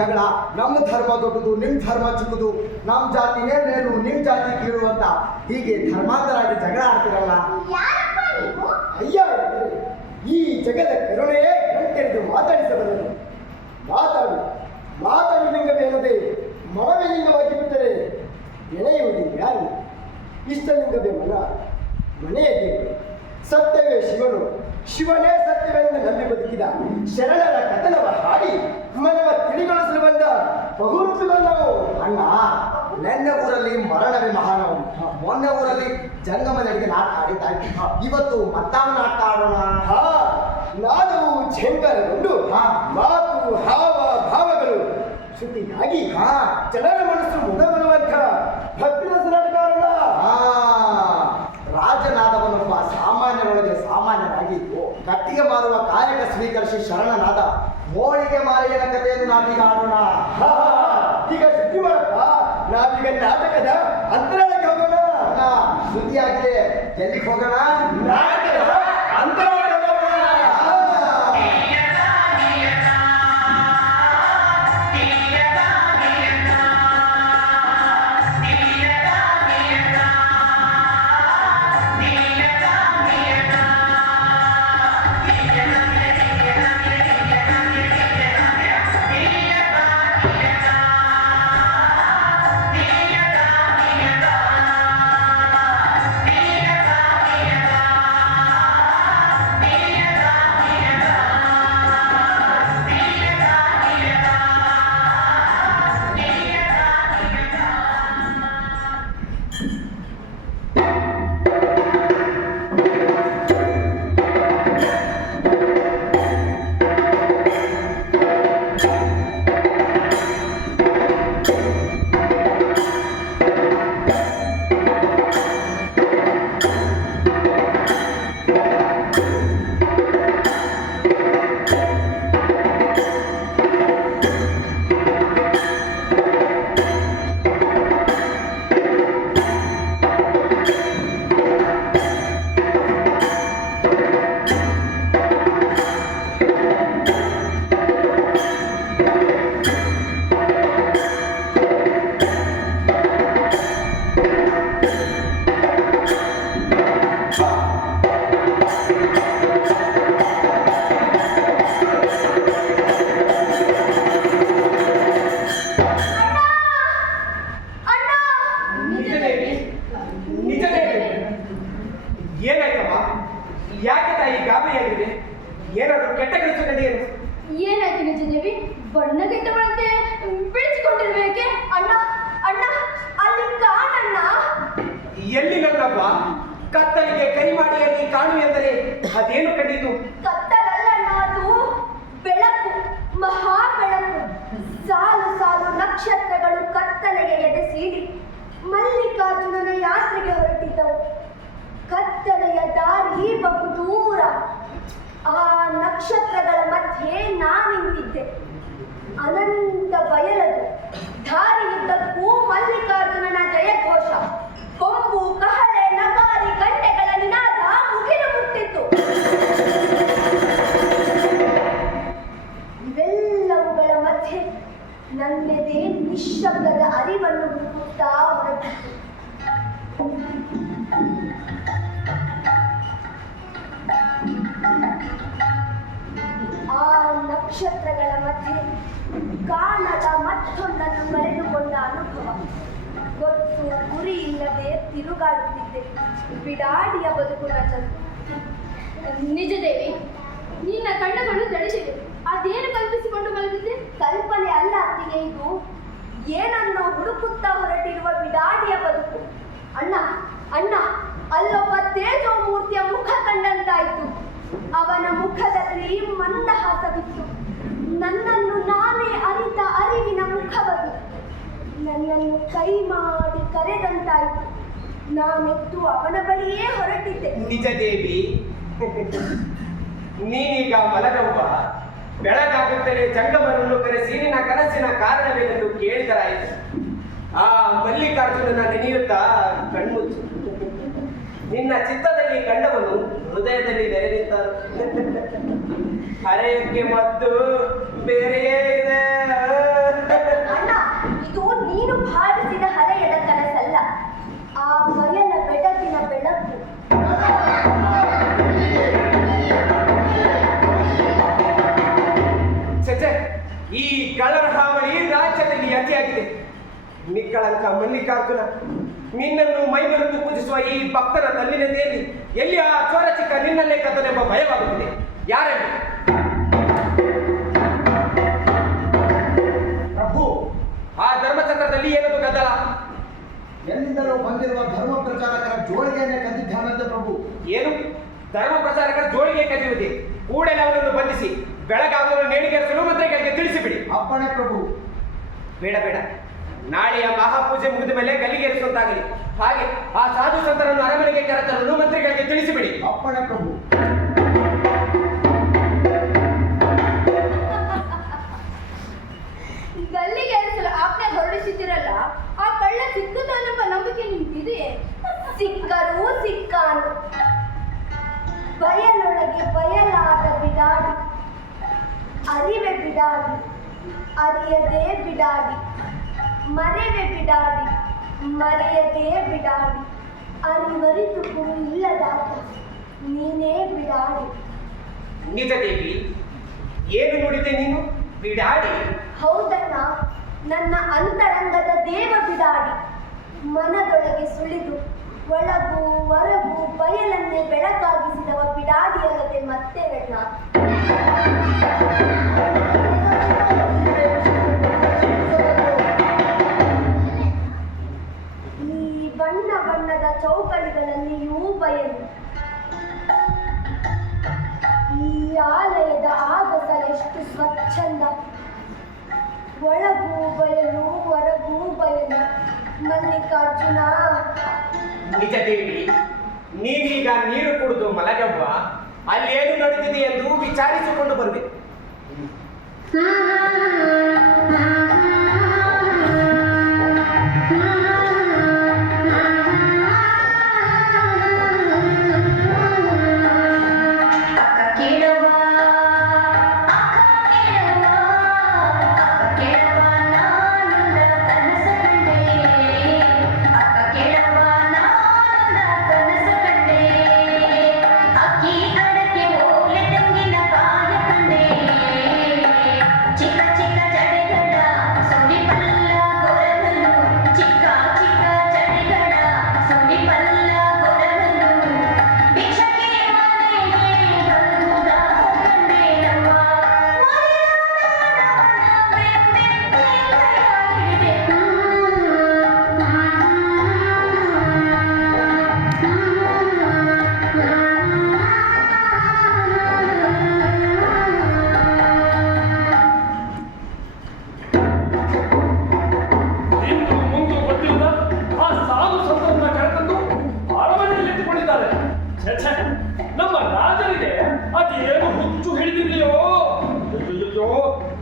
ಜಗಳ. ನಮ್ಮ ಧರ್ಮ ದೊಡ್ಡದು, ನಿಮ್ಮ ಧರ್ಮ ಚಿಕ್ಕದು, ನಮ್ಮ ಜಾತಿನೇ ಮೇಲು, ನಿಮ್ಮ ಜಾತಿ ಕೀಳು ಅಂತ ಹೀಗೆ ಧರ್ಮಾಂತರಾಗಿ ಜಗಳ ಆಡ್ತಿರಲ್ಲ. ಅಯ್ಯ, ಈ ಜಗದ ಕರುಣೆಯೇ ಗಂಟೆರೆದು ಮಾತಾಡಿಸಬಲ್ಲದು. ಮಾತಾಡು ಮಾತಾಡು ಲಿಂಗವೇನದೆ ಮನವೇ ಲಿಂಗವಾಗಿ ಬಿಟ್ಟರೆ ಎಳೆಯುವುದು ಯಾರು? ಇಷ್ಟಲಿಂಗವೇ ಮನೆಯ ದೇವರು. ಸತ್ಯವೇ ಶಿವನು, ಶಿವನೇ ಸತ್ಯವೆಂದು ನಂಬಿ ಬದುಕಿದ ಶರಣರ ಕಥನವ ಹಾಡಿ ಮನವ ತಿಳಿಗೊಳಿಸಲು ಬಂದ ಬಹುರೂಪಿಗಳು ನಾವು. ಅಣ್ಣ, ನೆನ್ನೆ ಊರಲ್ಲಿ ಮರಣವೇ ಮಹಾನವ, ಮೊನ್ನೆ ಊರಲ್ಲಿ ಜಂಗಮ ನಡಿಗೆ ನಾಟಕ ಆಡಿದ್ದಾಯ್ತು. ಇವತ್ತು ಮತ್ತಾವ ನಾಟಕ ಆಡೋಣ. ನಾನು ಝೇಂಕಾರಗೊಂಡು ಮಾತು ಹಾವ ಭಾವಗಳು ಶ್ರುತಿಯಾಗಿ ಜನರ ಮನಸ್ಸು ಮುದಗೊಳ್ಳುವಂಥ ಭಕ್ತಿ ರಸ ನಾಟಕ ಆಡೋಣ. ರಾಜನಾದವನೊಬ್ಬ ಸಾಮಾನ್ಯರೊಳಗೆ ಸಾಮಾನ್ಯನಾಗಿ ಕಟ್ಟಿಗೆ ಮಾರುವ ಕಾಯಕ ಸ್ವೀಕರಿಸಿ ಶರಣನಾದ ಮೋಳಿಗೆ ಮಾರಿಯನ ಕಥೆಯನ್ನು ನಾವೀಗ ಆಡೋಣ. ಈಗ ಶುದ್ಧಿ ಮಾಡಪ್ಪ, ನಾವೀಗ ನಾಟಕದ ಅಂತರಾಳಕ್ಕೆ ಹೋಗೋಣ. ಶುದ್ಧಿಯಾಗಿದೆ, ಎಲ್ಲಿಗೆ ಹೋಗೋಣ? ನಾಟಕದ ಅಂತರಾಳಕ್ಕೆ ಹೋಗೋಣ. ಏನಾಯ್ತು ನಿಜದೇವಿ? ಬಣ್ಣಗೆಟ್ಟವಳಂತೆ ಬೆಳೆಸಿಕೊಂಡಿರ್ಬೇಕೆ? ಅಣ್ಣ ಅಣ್ಣ, ಅಲ್ಲಿ ಕಾಣಣ್ಣ. ಎಲ್ಲಿ ನನ್ನಪ್ಪ? ಕತ್ತಲಿಗೆ ಕೈಮಾಡಿಯಲ್ಲಿ ಕಾಣು ಎಂದರೆ ಅದೇನು ಕಂಡಿತು? ಕತ್ತಲಲ್ಲ, ಅದು ಬೆಳಕು, ಮಹಾ ಬೆಳಕು. ಸಾಲು ಸಾಲು ನಕ್ಷತ್ರಗಳು ಕತ್ತಲೆಗೆ ಎದೆ ಸೀಳಿ ಮಲ್ಲಿಕಾರ್ಜುನನ ಯಾತ್ರೆಗೆ ಹೊರಟಿದ್ದವು. ಕತ್ತಲೆಯ ದಾರಿ ಬಹು ದೂರ. ಆ ನಕ್ಷತ್ರಗಳ ಮಧ್ಯೆ ನಾನಿಂತಿದ್ದೆ. ಅನಂತ ಬಯಲದು. ದಾರಿಯುದ್ದಕ್ಕೂ ಮಲ್ಲಿಕಾರ್ಜುನನ ಜಯಘೋಷ, ಕೊಂಬು, ಕಹಳೆ, ನಗಾರಿ, ಗಂಟೆಗಳ ನಿನಾದ ಮುಗಿಲು ಮುಟ್ಟಿತ್ತು. ಇವೆಲ್ಲವುಗಳ ಮಧ್ಯೆ ನನ್ನೆದೆ ನಿಶ್ಶಬ್ದದ ಅರಿವನ್ನು ಹುಡುಕುತ್ತಾ ಹೊರಟಿತ್ತು. ಆ ನಕ್ಷತ್ರಗಳ ಮಧ್ಯೆ ಕಾಣದ ಮತ್ತೊಂದನ್ನು ಕಳೆದುಕೊಂಡ ಅನುಭವ. ಗೊತ್ತು ಗುರಿ ಇಲ್ಲದೆ ತಿರುಗಾಡುತ್ತಿದ್ದೆ. ಬಿಡಾಡಿಯ ಬದುಕುನ ನಿಜದೇವಿ, ನಿನ್ನ ಕಣ್ಣುಗಳು ದಡಿಸಿವೆ. ಅದೇನು ಕಲ್ಪಿಸಿಕೊಂಡು ಮಲಗಿದ್ದೆ? ಕಲ್ಪನೆ ಅಲ್ಲ ಅತ್ತಿಗೆ, ಇದು ಏನನ್ನೋ ಹುಡುಕುತ್ತಾ ಹೊರಟಿರುವ ಬಿಡಾಡಿಯ ಬದುಕು. ಅಣ್ಣ ಅಣ್ಣ, ಅಲ್ಲೊಬ್ಬ ತೇಜೋಮೂರ್ತಿಯ ಮುಖ ಕಂಡಂತಾಯಿತು. ಅವನ ಮುಖದಲ್ಲಿ ಮಂದಹಾಸವಿತ್ತು. ನನ್ನನ್ನು ನಾನೇ ಅರಿತ ಅರಿವಿನ ಮುಖವದು. ನನ್ನನ್ನು ಕೈ ಮಾಡಿ ಕರೆದಂತಾಯಿತು. ನಾನೆತ್ತು ಅವನ ಬಳಿಯೇ ಹೊರಟಿದ್ದೆ. ನಿಜ ದೇವಿ, ನೀನೀಗ ಮಲಗವ್ವ. ಬೆಳಗಾಗುತ್ತಲೇ ಜಂಗಮರನ್ನು ಕರೆಸಿ ನಿನ್ನ ಕನಸಿನ ಕಾರಣವೇನೆಂದು ಕೇಳಿದರಾಯಿತು. ಆ ಮಲ್ಲಿಕಾರ್ಜುನನ ನೆನೆಯುತ್ತಾ ಕಣ್ಮುಚ್ಚು. ನಿನ್ನ ಚಿತ್ತದಲ್ಲಿ ಕಂಡವನು ಹೃದಯದಲ್ಲಿ ನೆರೆದಿದ್ದರು. ಹರೆಯಕ್ಕೆ ಮದ್ದು ಬೇರೆಯೇ ಇದೆ. ಈ ಕಳ್ಳರ ಹಾವಳಿ ರಾಜ್ಯದಲ್ಲಿ ಅತಿಯಾಗಿದೆ. ನಿಕ್ಕಳಂಕ ಮಲ್ಲಿಕಾರ್ಜುನ, ನಿನ್ನನ್ನು ಮೈಮರೆತು ಪೂಜಿಸುವ ಈ ಭಕ್ತರ ತಲ್ಲಿನತೆಯಲ್ಲಿ ಎಲ್ಲಿ ಆ ಚೋರ ಚಿಕ್ಕ ನಿನ್ನಲ್ಲೇ ಕತ್ತನೆಂಬ ಭಯವಾಗುತ್ತದೆ. ಯಾರಲ್ಲಿ ಪ್ರಭು, ಆ ಧರ್ಮಚಕ್ರದಲ್ಲಿ ಏನದು ಗದ್ದಲ? ಎಲ್ಲಿಂದಲೂ ಬಂದಿರುವ ಧರ್ಮ ಪ್ರಚಾರಕರ ಜೋಳಿಗೆಯನ್ನೇ ಕದ್ದಿದ್ದಾನಂತೆ ಪ್ರಭು. ಏನು ಧರ್ಮ ಪ್ರಚಾರಕರ ಜೋಳಿಗೆ ಕದಿಯುವುದೇ? ಕೂಡಲೇ ಅವನನ್ನು ಬಂಧಿಸಿ ಬೆಳಗಾಗಲು ನೇಣಿಗೇರಿಸಲು ಮಂತ್ರಿಗಳಿಗೆ ತಿಳಿಸಿಬಿಡಿ. ಅಪ್ಪಣೆ ಪ್ರಭು. ಬೇಡ ಬೇಡ, ನಾಳೆಯ ಮಹಾಪೂಜೆ ಮುಗಿದ ಮೇಲೆ ಗಲ್ಲಿಗೇರಿಸುವಂತಾಗಲಿ. ಹಾಗೆ ಆ ಸಾಧು ಸಂತರನ್ನು ಅರಮನೆಗೆ ಕರೆತರಲು ಮಂತ್ರಿಗಳಿಗೆ ತಿಳಿಸಿಬಿಡಿ. ಅಪ್ಪಣೆ ಪ್ರಭು. ಗಲ್ಲಿಗೇರಿಸಲು ಆಜ್ಞೆ ಹೊರಡಿಸಿದಿರಲ್ಲ, ಆ ಕಳ್ಳ ಸಿಕ್ಕುತ್ತಾನೆಂಬ ನಂಬಿಕೆ ನಿಂತಿದೆಯೇ? ಸಿಕ್ಕರೂ ಸಿಕ್ಕಾನು. ಬಯಲೊಳಗೆ ಬಯಲಾದ ಬಿಡಾಡಿ, ಅರಿವೆ ಬಿಡಾಡಿ, ಅರಿಯದೇ ಬಿಡಾಡಿ, ಮರೆವೆ ಬಿಡಾಡಿ, ಮರೆಯದೇ ಬಿಡಾಡಿ, ಅರಿವರಿತು ಗುರು ಇಲ್ಲದಾತ ನೀನೇ ಬಿಡಾಡಿ. ನಿಜ ದೇವಿ, ಏನು ನುಡಿದೆ ನೀನು? ಬಿಡಾಡಿ? ಹೌದಣ್ಣ, ನನ್ನ ಅಂತರಂಗದ ದೇವ ಬಿಡಾಡಿ. ಮನದೊಳಗೆ ಸುಳಿದು ಒಳಗೂ ಹೊರಗೂ ಬಯಲನ್ನೇ ಬೆಳಕಾಗಿಸಿದವ ಬಿಡಾಡಿಯಲ್ಲದೆ ಮತ್ತೇನಣ್ಣ? ಈ ಬಣ್ಣ ಬಣ್ಣದ ಚೌಕಳಿಗಳಲ್ಲಿಯೂ ಬಯಲು, ಈ ಆಲಯದ ಆಗಸ ಎಷ್ಟು ಸ್ವಚ್ಛಂದ. ಒಳಗೂ ಬಯಲು ಹೊರಗೂ ಬಯಲು. ಮಲ್ಲಿಕಾರ್ಜುನ, ನಿಜ ದೇವಿ, ನೀವೀಗ ನೀರು ಕುಡಿದು ಮಲಗವ್ವ, ಅಲ್ಲೇನು ನಡೆದಿದೆ ಎಂದು ವಿಚಾರಿಸಿಕೊಂಡು ಬರಬೇಕು.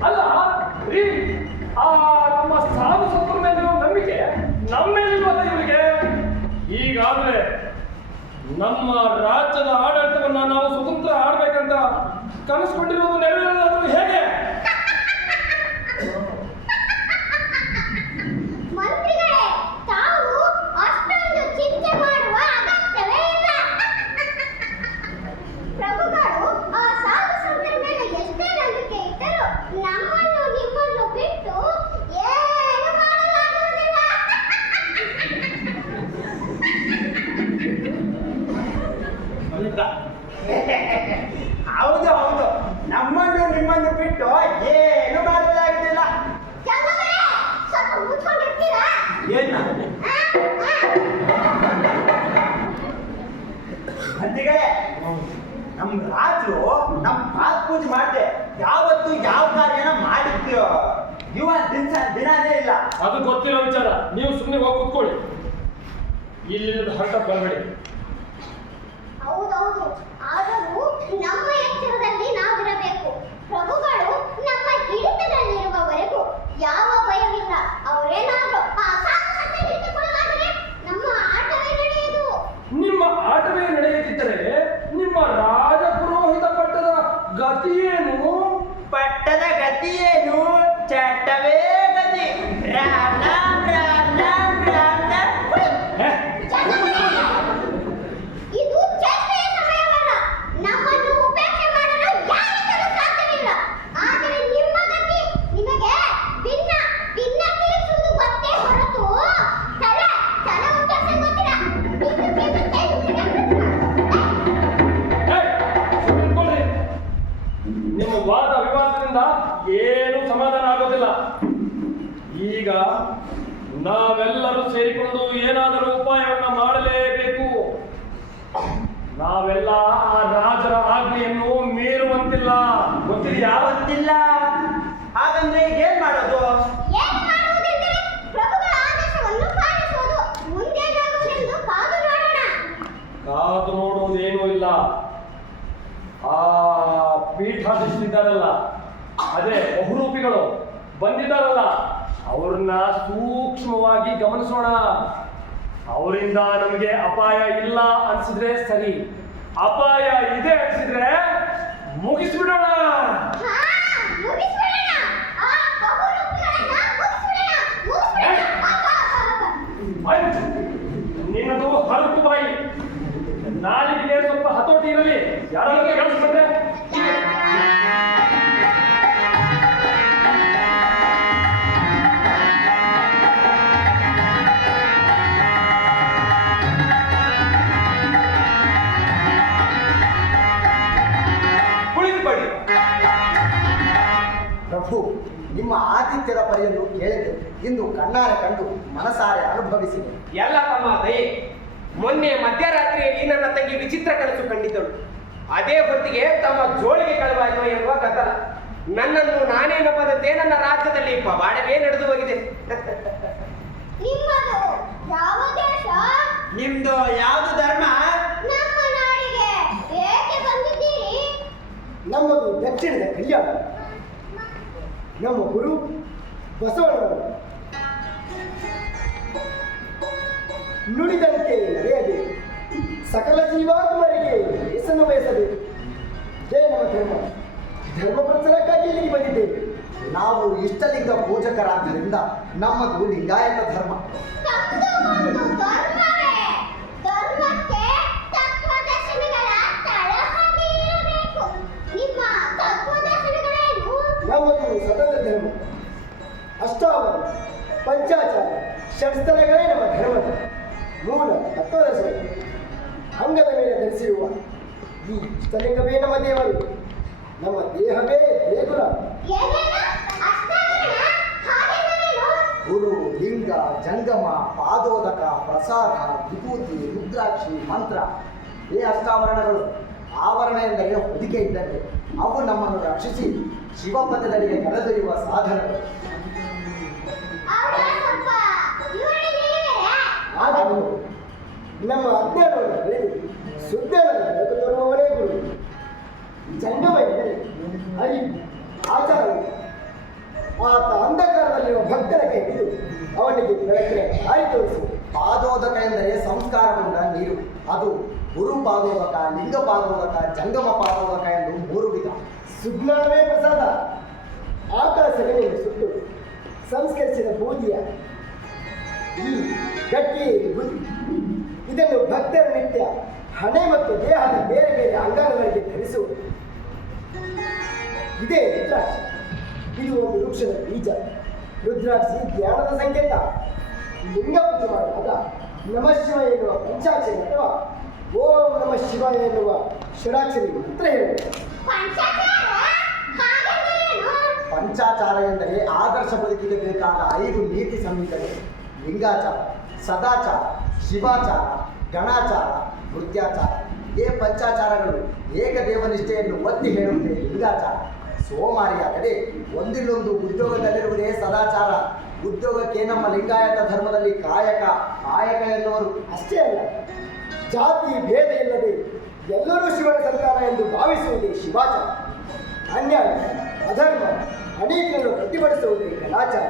ಅಲ್ಲ ರೀ, ಆ ನಮ್ಮ ಸಾಧು ಸಂತರ ಮೇಲಿರೋ ನಂಬಿಕೆ ನಮ್ಮ ಮೇಲಿರುವಲ್ಲ ಇವರಿಗೆ. ಹೀಗಾದ್ರೆ ನಮ್ಮ ರಾಜ್ಯದ ಆಡಳಿತವನ್ನ ನಾವು ಸ್ವತಂತ್ರ ಆಡ್ಬೇಕಂತ ಕನಸ್ಕೊಂಡಿರೋದು ನೆರವೇರೋದಾದ್ರೂ ಹೇಗೆ? ಮಂತ್ರಿಗಳೇ, ತಾವು ಅಷ್ಟೊಂದು ಚಿಂತೆ ಮಾಡುವ ಅಗತ್ಯವೇ ಇಲ್ಲ. ಪ್ರಭುಗಳು ಆ ಸಾಧು ಸಂತರ ಮೇಲೆ ಎಷ್ಟೇ ನಂಬಿಕೆ ಇಟ್ಟರು ನಮ್ಮನ್ನು ನಿಮ್ಮನ್ನು ಬಿಟ್ಟು ಏನು ಮಾಡಲಾಗುವುದಿಲ್ಲ. ಹೌದು ಹೌದು, ನಮ್ಮನ್ನು ನಿಮ್ಮನ್ನು ಬಿಟ್ಟು ಏನು ಮಾಡಲಾಗುವುದಿಲ್ಲ. ಜಂಗಮರೇ, ಸ್ವಲ್ಪ ಮುಚ್ಕೊಂಡಿರ್ತೀರಾ? ಏನ ಅಂತಿಗೆ ನಮ್ ರಾಜರು ನಮ್ ಪಾದ ಪೂಜೆ ಮಾಡ್ದೆ ಯಾವತ್ತು ಯಾವ ಕಾರ್ಯನ ಮಾಡಿದ್ಯೋ ದಿನಾನೇ ಇಲ್ಲ. ಅದು ಗೊತ್ತಿರೋ ವಿಚಾರ. ನೀವು ಸುಮ್ಮನೆ ಹೋಗಿ ಕೂತ್ಕೊಳ್ಳಿ, ಇಲ್ಲಿ ಹರಟ ಬರಬೇಡಿ. ಹೌದೌದು, ಆದರೂ ನಮ್ಮ ಎಚ್ಚರದಲ್ಲಿ ನಾವಿರಬೇಕು. ಪ್ರಭುಗಳು ನಮ್ಮ ಹಿಡಿತದಲ್ಲಿರುವವರೆಗೂ ಯಾವ ಭಯವಿಲ್ಲ. ಅವರೇನಾದ್ರೂ ಆ ಸಾಧು ಸಂತ ಹಿಡಿದುಕೊಳ್ಳಲಾದರೆ ನಮ್ಮ ಆಟವೇ ನಡೆಯುವುದು. ನಿಮ್ಮ ಆಟವೇ ನಡೆಯುತ್ತಿದ್ದರೆ ನಿಮ್ಮ ರಾಜ ಪುರೋಹಿತ ಪಟ್ಟದ ಗತಿಯೇನು? ಪಟ್ಟದ ಗತಿಯೇನು? ಚಟ್ಟವೇ ಗತಿ. ರಾಮ ರಾಮ ರಾಮ ರಾಮ. ಇದು ಚರ್ಚೆಯ ಸಮಯವಲ್ಲ. ನಮ್ಮನ್ನು ಉಪೇಕ್ಷೆ ಮಾಡಲು ಯಾರಿಂದಲೂ ಸಾಧ್ಯವಿಲ್ಲ. ಆದರೆ ನಿಮ್ಮ ಗತಿ ನಿಮ್ಮ ವಾದ ವಿವಾದದಿಂದ ಏನೂ ಸಮಾಧಾನ ಆಗೋದಿಲ್ಲ. ಈಗ ನಾವೆಲ್ಲರೂ ಸೇರಿಕೊಂಡು ಏನಾದರೂ ಉಪಾಯವನ್ನ ಮಾಡಲೇಬೇಕು. ನಾವೆಲ್ಲ ಆ ರಾಜರ ಆಜ್ಞೆಯನ್ನು ಮೀರುವಂತಿಲ್ಲ. ಗೊತ್ತಿದೆಯಾ? ಗೊತ್ತಿಲ್ಲ. ಹಾಗಂದ್ರೆ ಏನ್ ಮಾಡೋದು? ಏನು ಮಾಡುವುದೆಂದರೆ ಪ್ರಭುಗಳ ಆದೇಶವನ್ನು ಪಾಲಿಸುವುದು. ಮುಂದೇನಾಗುವುದೆಂದು ಕಾದು ನೋಡೋಣ. ಕಾದು ನೋಡುವುದೇನೂ ಇಲ್ಲ. ಆ ಪೀಠಾಧೀಶರಿದ್ದಾರಲ್ಲ, ಅದೇ ಬಹುರೂಪಿಗಳು ಬಂದಿದ್ದಾರಲ್ಲ, ಅವ್ರನ್ನ ಸೂಕ್ಷ್ಮವಾಗಿ ಗಮನಿಸೋಣ. ಅವರಿಂದ ನಮಗೆ ಅಪಾಯ ಇಲ್ಲ ಅನ್ಸಿದ್ರೆ ಸರಿ, ಅಪಾಯ ಇದೆ ಅನ್ಸಿದ್ರೆ ಮುಗಿಸ್ಬಿಡೋಣ. ಹಾ, ಮುಗಿಸ್ಬಿಡೋಣ. ಆ ಬಹುರೂಪಿಗಳನ್ನ ಮುಗಿಸ್ಬಿಡೋಣ. ನಿನ್ನದು ಹರಕು ಬಾಯಿ. ನಾಲಿಗೆ ಸ್ವಲ್ಪ ಹತೋಟಿ ಇರಲಿ. ಯಾರಾದ್ರೂ ಕೇಳಿಸ್ಕೊಂಡ್ರೆ ಕುಳಿತುಕೊಳ್ಳಿ. ಪ್ರಭು, ನಿಮ್ಮ ಆತಿಥ್ಯದ ಪರಿಯನ್ನು ಕೇಳಿದೆ, ಇಂದು ಕಣ್ಣಾರೆ ಕಂಡು ಮನಸಾರೆ ಅನುಭವಿಸಿದೆ. ಎಲ್ಲ ತಮ್ಮ ದಯೆ. ಮೊನ್ನೆ ಮಧ್ಯರಾತ್ರಿಯಲ್ಲಿ ನನ್ನ ತಂಗಿ ವಿಚಿತ್ರ ಕನಸು ಕಂಡಿದ್ದಳು. ಅದೇ ಹೊತ್ತಿಗೆ ತಮ್ಮ ಜೋಳಿಗೆ ಕಳುವಾಯಿತು ಎನ್ನುವ ಗದ್ದಲ. ನನ್ನನ್ನು ನಾನೇ ನಂಬದಂತೆ ನನ್ನ ರಾಜ್ಯದಲ್ಲಿ ಪವಾಡವೇ ನಡೆದು ಹೋಗಿದೆ. ನಿಮ್ಮದು ಯಾವ ದೇಶ? ನಿಮ್ದು ಯಾವುದು ಧರ್ಮ? ನಮ್ಮ ನಾಡಿಗೆ ಏಕೆ ಬಂದಿದ್ದೀರಿ? ನಮ್ಮದು ದಕ್ಷಿಣದ ಕಲ್ಯಾಣ. ನಮ್ಮ ಗುರು ಬಸವಣ್ಣನವರು ನುಡಿದಂತೆ ನಡೆಯಬೇಕು, ಸಕಲ ಜೀವಾತ್ಮರಿಗೆ ಹೆಸರು ಬಯಸಬೇಕು. ಜಯ ನಮ್ಮ ಧರ್ಮ. ಧರ್ಮ ಪ್ರಚಾರಕ್ಕಾಗಿ ಇಲ್ಲಿಗೆ ಬಂದಿದ್ದೇವೆ. ನಾವು ಇಷ್ಟಲಿಂಗ ಪೂಜಕರಾದ್ದರಿಂದ ನಮ್ಮದು ಲಿಂಗಾಯತ ಧರ್ಮ. ತಮ್ಮದು ಒಂದು ಧರ್ಮವೇ. ಧರ್ಮಕ್ಕೆ ತತ್ವದರ್ಶನಗಳ ತಳಹದಿ ಇರಬೇಕು. ನಿಮ್ಮ ತತ್ವದರ್ಶನಗಳೇನು? ನಮ್ಮದು ಸ್ವತಂತ್ರ ಧರ್ಮ. ಅಷ್ಟಾವರಣ, ಪಂಚಾಚಾರ, ಷಟ್ಸ್ಥಲಗಳೇ ನಮ್ಮ ಧರ್ಮದ ಮೂಲ ತತ್ವದರ್ಶನ. ಅಂಗದ ಮೇಲೆ ಧರಿಸಿರುವ ಈ ಇಷ್ಟಲಿಂಗವೇ ನಮ್ಮ ದೇವರು, ನಮ್ಮ ದೇಹವೇ ದೇಗುಲ. ಏನೇನು? ಅಷ್ಟಾವರಣ? ಹಾಗೆಂದರೇನು? ಗುರು, ಲಿಂಗ, ಜಂಗಮ, ಪಾದೋದಕ, ಪ್ರಸಾದ, ವಿಭೂತಿ, ರುದ್ರಾಕ್ಷಿ, ಮಂತ್ರ ಈ ಅಷ್ಟಾವರಣಗಳು. ಆವರಣ ಎಂದರೆ ಹೊದಿಕೆ ಇದ್ದಂತೆ. ಅವು ನಮ್ಮನ್ನು ರಕ್ಷಿಸಿ ಶಿವಪಥದಲ್ಲಿಗೆ ಕರೆದೊಯ್ಯುವ ಸಾಧನಗಳು. ಅವರ ಸ್ವಲ್ಪ ವಿವರಣೆ ನೀಡಿದರೆ? ಆದರೂ ನಮ್ಮ ಅಜ್ಞಾನವನ್ನು ಕಳೆದು ಸುಜ್ಞಾನದ ಬೆಳಕು ತರುವವರೇ ಗುರು. ಜಂಗಮ ಎಂದರೆ ಅರಿವು, ಆಚಾರವು. ಆತ ಅಂಧಕಾರದಲ್ಲಿರುವ ಭಕ್ತರ ಕೈ ಹಿಡಿದು ಅವನಿಗೆ ಬೆಳಕಿನ ದಾರಿ ತೋರಿಸುವುದು. ಪಾದೋದಕ ಎಂದರೆ ಸಂಸ್ಕಾರಗೊಂಡ ನೀರು. ಅದು ಗುರು ಪಾದೋದಕ, ಲಿಂಗ ಪಾದೋದಕ, ಜಂಗಮ ಪಾದೋದಕ ಎಂದು 3 ವಿಧ. ಸುಜ್ಞಾನವೇ ಪ್ರಸಾದ. ಆಕಳ ಸಗಣಿಯನ್ನು ಸುಟ್ಟು ಸಂಸ್ಕರಿಸಿದ ಬೂದಿಯ ಈ ಗಟ್ಟಿ ಬುದ್ಧಿ, ಇದನ್ನು ಭಕ್ತರ ನಿತ್ಯ ಹಣೆ ಮತ್ತು ದೇಹದ ಬೇರೆ ಬೇರೆ ಅಂಗಾಂಗಗಳಿಗೆ ಧರಿಸುವುದು. ಇದೇ ರುದ್ರಾಕ್ಷಿ. ಇದು ಒಂದು ವೃಕ್ಷದ ಬೀಜ. ರುದ್ರಾಕ್ಷಿ ಜ್ಞಾನದ ಸಂಕೇತ. ಲಿಂಗ ಪೂಜೆ ಮಾಡುವಾಗ ನಮಃ ಶಿವ ಎನ್ನುವ ಪಂಚಾಕ್ಷರಿ ಅಥವಾ ಓಂ ನಮಃ ಶಿವಾಯ ಎನ್ನುವ ಷಡಾಕ್ಷರಿ ಮಂತ್ರ ಹೇಳಬೇಕು. ಪಂಚಾಚಾರ? ಹಾಗೆಂದರೇನು? ಪಂಚಾಚಾರ ಎಂದರೆ ಆದರ್ಶ ಬದುಕಿಗೆ ಬೇಕಾದ 5 ನೀತಿ ಸಂಹಿತೆಗಳು. ಲಿಂಗಾಚಾರ, ಸದಾಚಾರ, ಶಿವಾಚಾರ, ಗಣಾಚಾರ, ನೃತ್ಯಾಚಾರ. ಇದೇ ಪಂಚಾಚಾರಗಳು ಏಕದೇವನಿಷ್ಠೆಯನ್ನು ಒತ್ತಿ ಹೇಳುವುದೇ ಲಿಂಗಾಚಾರ. ಸೋಮಾರಿಯಾಗದೆ ಒಂದಿಲ್ಲೊಂದು ಉದ್ಯೋಗದಲ್ಲಿರುವುದೇ ಸದಾಚಾರ. ಉದ್ಯೋಗಕ್ಕೆ ನಮ್ಮ ಲಿಂಗಾಯತ ಧರ್ಮದಲ್ಲಿ ಕಾಯಕ ಎನ್ನುವರು. ಅಷ್ಟೇ ಅಲ್ಲ, ಜಾತಿ ಭೇದ ಇಲ್ಲದೆ ಎಲ್ಲರೂ ಶಿವನ ಸಂತಾನ ಎಂದು ಭಾವಿಸುವುದೇ ಶಿವಾಚಾರ. ಅನ್ಯಾಯ, ಅಧರ್ಮ, ಅನೀತಿಯನ್ನು ಪ್ರತಿಭಟಿಸುವುದೇ ಗಣಾಚಾರ.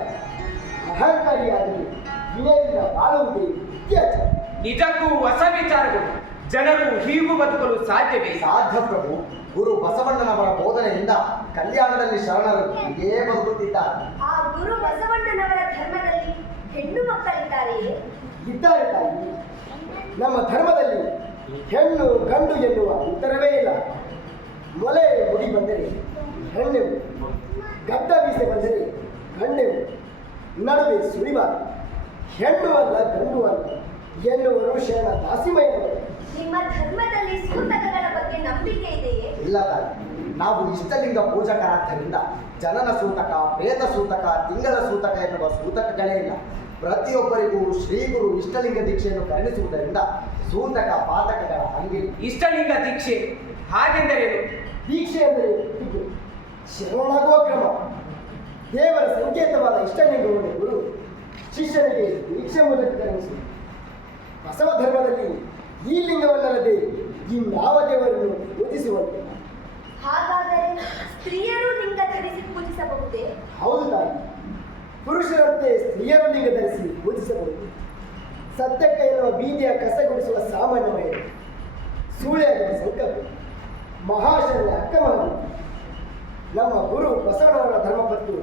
ಅಹಂಕಾರಿಯಾಗಿ ವಿನಯದಿಂದ ಬಾಳುವುದೇ ವಿದ್ಯಾಚಾರ. ನಿಜಕ್ಕೂ ಹೊಸ ವಿಚಾರಗಳು. ಜನರು ಹೀಗೂ ಬದುಕಲು ಸಾಧ್ಯವೇ? ಸಾಧ್ಯ ಪ್ರಭು. ಗುರು ಬಸವಣ್ಣನವರ ಬೋಧನೆಯಿಂದ ಕಲ್ಯಾಣದಲ್ಲಿ ಶರಣರು ಹೀಗೇ ಬದುಕುತ್ತಿದ್ದಾರೆ. ಆ ಗುರು ಬಸವಣ್ಣನವರ ಧರ್ಮದಲ್ಲಿ ಹೆಣ್ಣು ಮಕ್ಕಳಿದ್ದಾರೆಯೇ? ಇದ್ದಾರೆ ತಾಯಿ. ನಮ್ಮ ಧರ್ಮದಲ್ಲಿ ಹೆಣ್ಣು ಗಂಡು ಎನ್ನುವ ಅಂತರವೇ ಇಲ್ಲ. ಮೊಲೆ ಮುಡಿ ಬಂದರೆ ಹೆಣ್ಣೆವು, ಗಡ್ಡ ಬೀಸೆ ಬಂದರೆ ಗಂಡೆವು, ನಡುವೆ ಸುಳಿಬಾರದು. ಹೆಣ್ಣು ಅಲ್ಲ ಗಂಡು ಅಲ್ಲ ಎನ್ನುವರು ಶರಣ ದಾಸಿಮಯ್ಯನವರು. ನಿಮ್ಮ ಧರ್ಮದಲ್ಲಿ ಸೂತಕಗಳ ಬಗ್ಗೆ ನಂಬಿಕೆ ಇದೆಯೇ? ಇಲ್ಲ ತಾಯಿ, ನಾವು ಇಷ್ಟಲಿಂಗ ಪೂಜಕರಾದ್ದರಿಂದ ಜನನ ಸೂತಕ, ಪ್ರೇತ ಸೂತಕ, ತಿಂಗಳ ಸೂತಕ ಎನ್ನುವ ಸೂತಕಗಳೇ ಇಲ್ಲ. ಪ್ರತಿಯೊಬ್ಬರಿಗೂ ಶ್ರೀಗುರು ಇಷ್ಟಲಿಂಗ ದೀಕ್ಷೆಯನ್ನು ಕರುಣಿಸುವುದರಿಂದ ಸೂತಕ ಪಾತಕಗಳ ಹಂಗಿಲ್ಲ. ಇಷ್ಟಲಿಂಗ ದೀಕ್ಷೆ ಹಾಗೆಂದರೇನು? ದೀಕ್ಷೆ ಅಂದರೆ ಇದು ಶರಣಾಗುವ ಕ್ರಮ. ದೇವರ ಸಂಕೇತವಾದ ಇಷ್ಟಲಿಂಗವನ್ನು ಗುರು ಶಿಷ್ಯನಿಗೆ ದೀಕ್ಷೆ ಮೂಲಕ ಕರುಣಿಸಿ. ಬಸವ ಧರ್ಮದಲ್ಲಿ ಈ ಲಿಂಗವನ್ನಲ್ಲದೆ ಇನ್ಯಾವ ದೇವರನ್ನು ಪೂಜಿಸುವಂತೆ. ಹಾಗಾದರೆ ಸ್ತ್ರೀಯರು ಲಿಂಗ ಧರಿಸಿ ಪೂಜಿಸಬಹುದೇ? ಹೌದು ತಾಯಿ, ಪುರುಷರಂತೆ ಸ್ತ್ರೀಯರು ಲಿಂಗ ಧರಿಸಿ ಪೂಜಿಸಬಹುದು. ಸತ್ಯಕ್ಕ ಎನ್ನುವ ಬೀದಿಯ ಕಸಗುಡಿಸುವ ಸಾಮಾನ್ಯ ಮಹಿಳೆ, ಸೂಳೆಯಾಗದ ಸಂಕಲ್ಪ, ಮಹಾಶರಣ ಅಕ್ಕ ಮಹಡಿ, ನಮ್ಮ ಗುರು ಬಸವಣ್ಣವರ ಧರ್ಮಪತ್ನಿ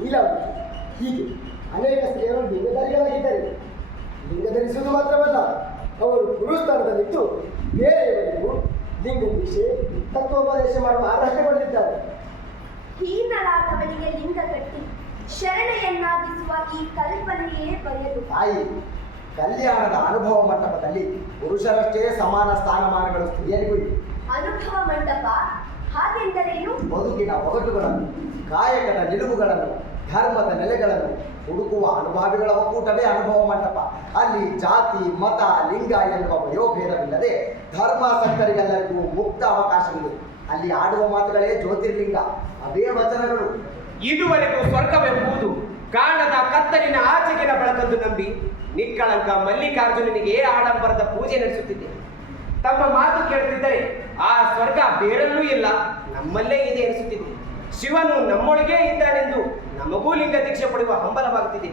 ನೀಲಾವತಿ, ಹೀಗೆ ಅನೇಕ ಸ್ತ್ರೀಯರು ಲಿಂಗಧಾರಿಗಳಾಗಿದ್ದಾರೆ. ಲಿಂಗ ಧರಿಸುವುದು ಮಾತ್ರವಲ್ಲ, ಅವರು ಗುರುಸ್ಥಾನದಲ್ಲಿದ್ದು ಬೇರೆಯವರಿಗೂ ಲಿಂಗ ದೀಕ್ಷೆ, ತತ್ವೋಪದೇಶ ಮಾಡುವ ಅರ್ಹತೆ ಪಡೆದಿದ್ದಾರೆ. ಹೀನಲಾದವಳಿಗೆ ಲಿಂಗ ಕಟ್ಟಿ ಶರಣೆಯನ್ನಾಗಿಸುವ ಈ ಕಲ್ಪನೆಯೇ ಬಯಲು. ತಾಯಿ, ಕಲ್ಯಾಣದ ಅನುಭವ ಮಂಟಪದಲ್ಲಿ ಪುರುಷರಷ್ಟೇ ಸಮಾನ ಸ್ಥಾನಮಾನಗಳು ಸ್ತ್ರೀಯರಿಗೂ ಇವೆ. ಅನುಭವ ಮಂಟಪ ಹಾಗೆಂದರೇನು? ಬದುಕಿನ ಒಗಟುಗಳನ್ನು, ಕಾಯಕದ ನಿಲುವುಗಳನ್ನು, ಧರ್ಮದ ನೆಲೆಗಳನ್ನು ಹುಡುಕುವ ಅನುಭವಿಗಳ ಒಕ್ಕೂಟವೇ ಅನುಭವ ಮಂಟಪ. ಅಲ್ಲಿ ಜಾತಿ, ಮತ, ಲಿಂಗ ಎನ್ನುವ ವಯೋಭೇದವಿಲ್ಲದೆ ಧರ್ಮಾಸಕ್ತರಿಗೆಲ್ಲರಿಗೂ ಮುಕ್ತ ಅವಕಾಶವಿದೆ. ಅಲ್ಲಿ ಆಡುವ ಮಾತುಗಳೇ ಜ್ಯೋತಿರ್ಲಿಂಗ, ಅವೇ ವಚನಗಳು. ಇದುವರೆಗೂ ಸ್ವರ್ಗವೆಂಬುದು ಕಾಣದ ಕತ್ತಲಿನ ಆಚೆಗಿನ ಬೆಳಕನ್ನು ನಂಬಿ ನಿಕ್ಕಳಂಕ ಮಲ್ಲಿಕಾರ್ಜುನನಿಗೆ ಆಡಂಬರದ ಪೂಜೆ ನಡೆಸುತ್ತಿದ್ದೆ. ತಮ್ಮ ಮಾತು ಕೇಳುತ್ತಿದ್ದರೆ ಆ ಸ್ವರ್ಗ ಬೇರೆಲ್ಲೂ ಇಲ್ಲ, ನಮ್ಮಲ್ಲೇ ಇದೆ ಎನಿಸುತ್ತಿದೆ. ಶಿವನು ನಮ್ಮೊಳಗೇ ಇದ್ದಾನೆಂದು ನಮಗೂ ಲಿಂಗ ದೀಕ್ಷೆ ಪಡೆಯುವ ಹಂಬಲವಾಗುತ್ತಿದೆ.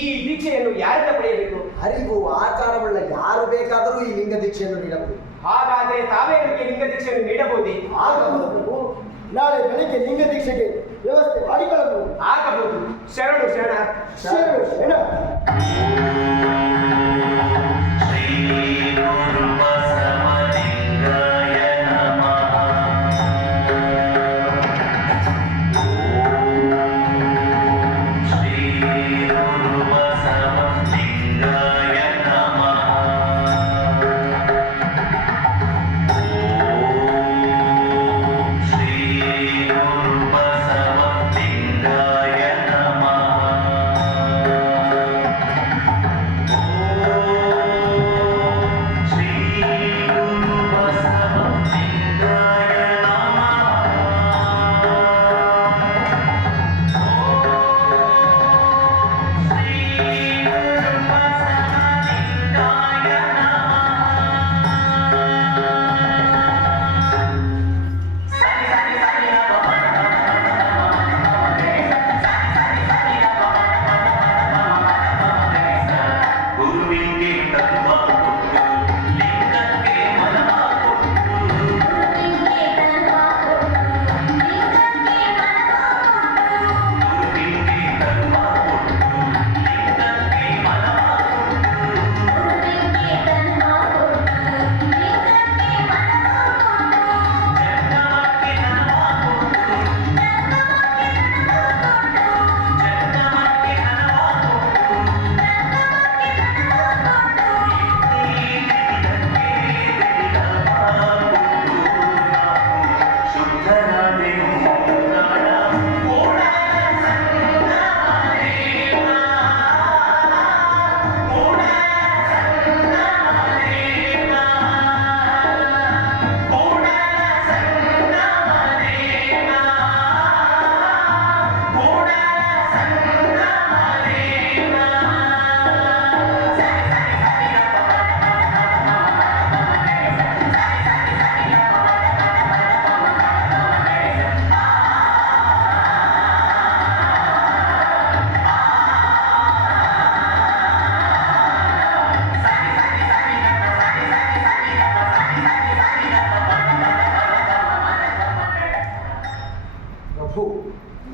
ಈ ದೀಕ್ಷೆಯನ್ನು ಯಾರಿಂದ ಪಡೆಯಬೇಕು? ಅರಿವು ಆಚಾರವುಳ್ಳ ಯಾರು ಬೇಕಾದರೂ ಈ ಲಿಂಗ ದೀಕ್ಷೆಯನ್ನು ನೀಡಬಹುದು. ಹಾಗಾದರೆ ತಾವೇ ನಮಗೆ ಲಿಂಗ ದೀಕ್ಷೆಯನ್ನು ನೀಡಬಹುದೇ? ಆಗಬಹುದು. ನಾಳೆ ಬೆಳಿಗ್ಗೆ ಲಿಂಗ ದೀಕ್ಷೆಗೆ ವ್ಯವಸ್ಥೆ ಮಾಡಿಕೊಳ್ಳಬಹುದು. ಆಗಬಹುದು. ಶರಣು ಶರಣ. ಶರಣು ಶರಣ.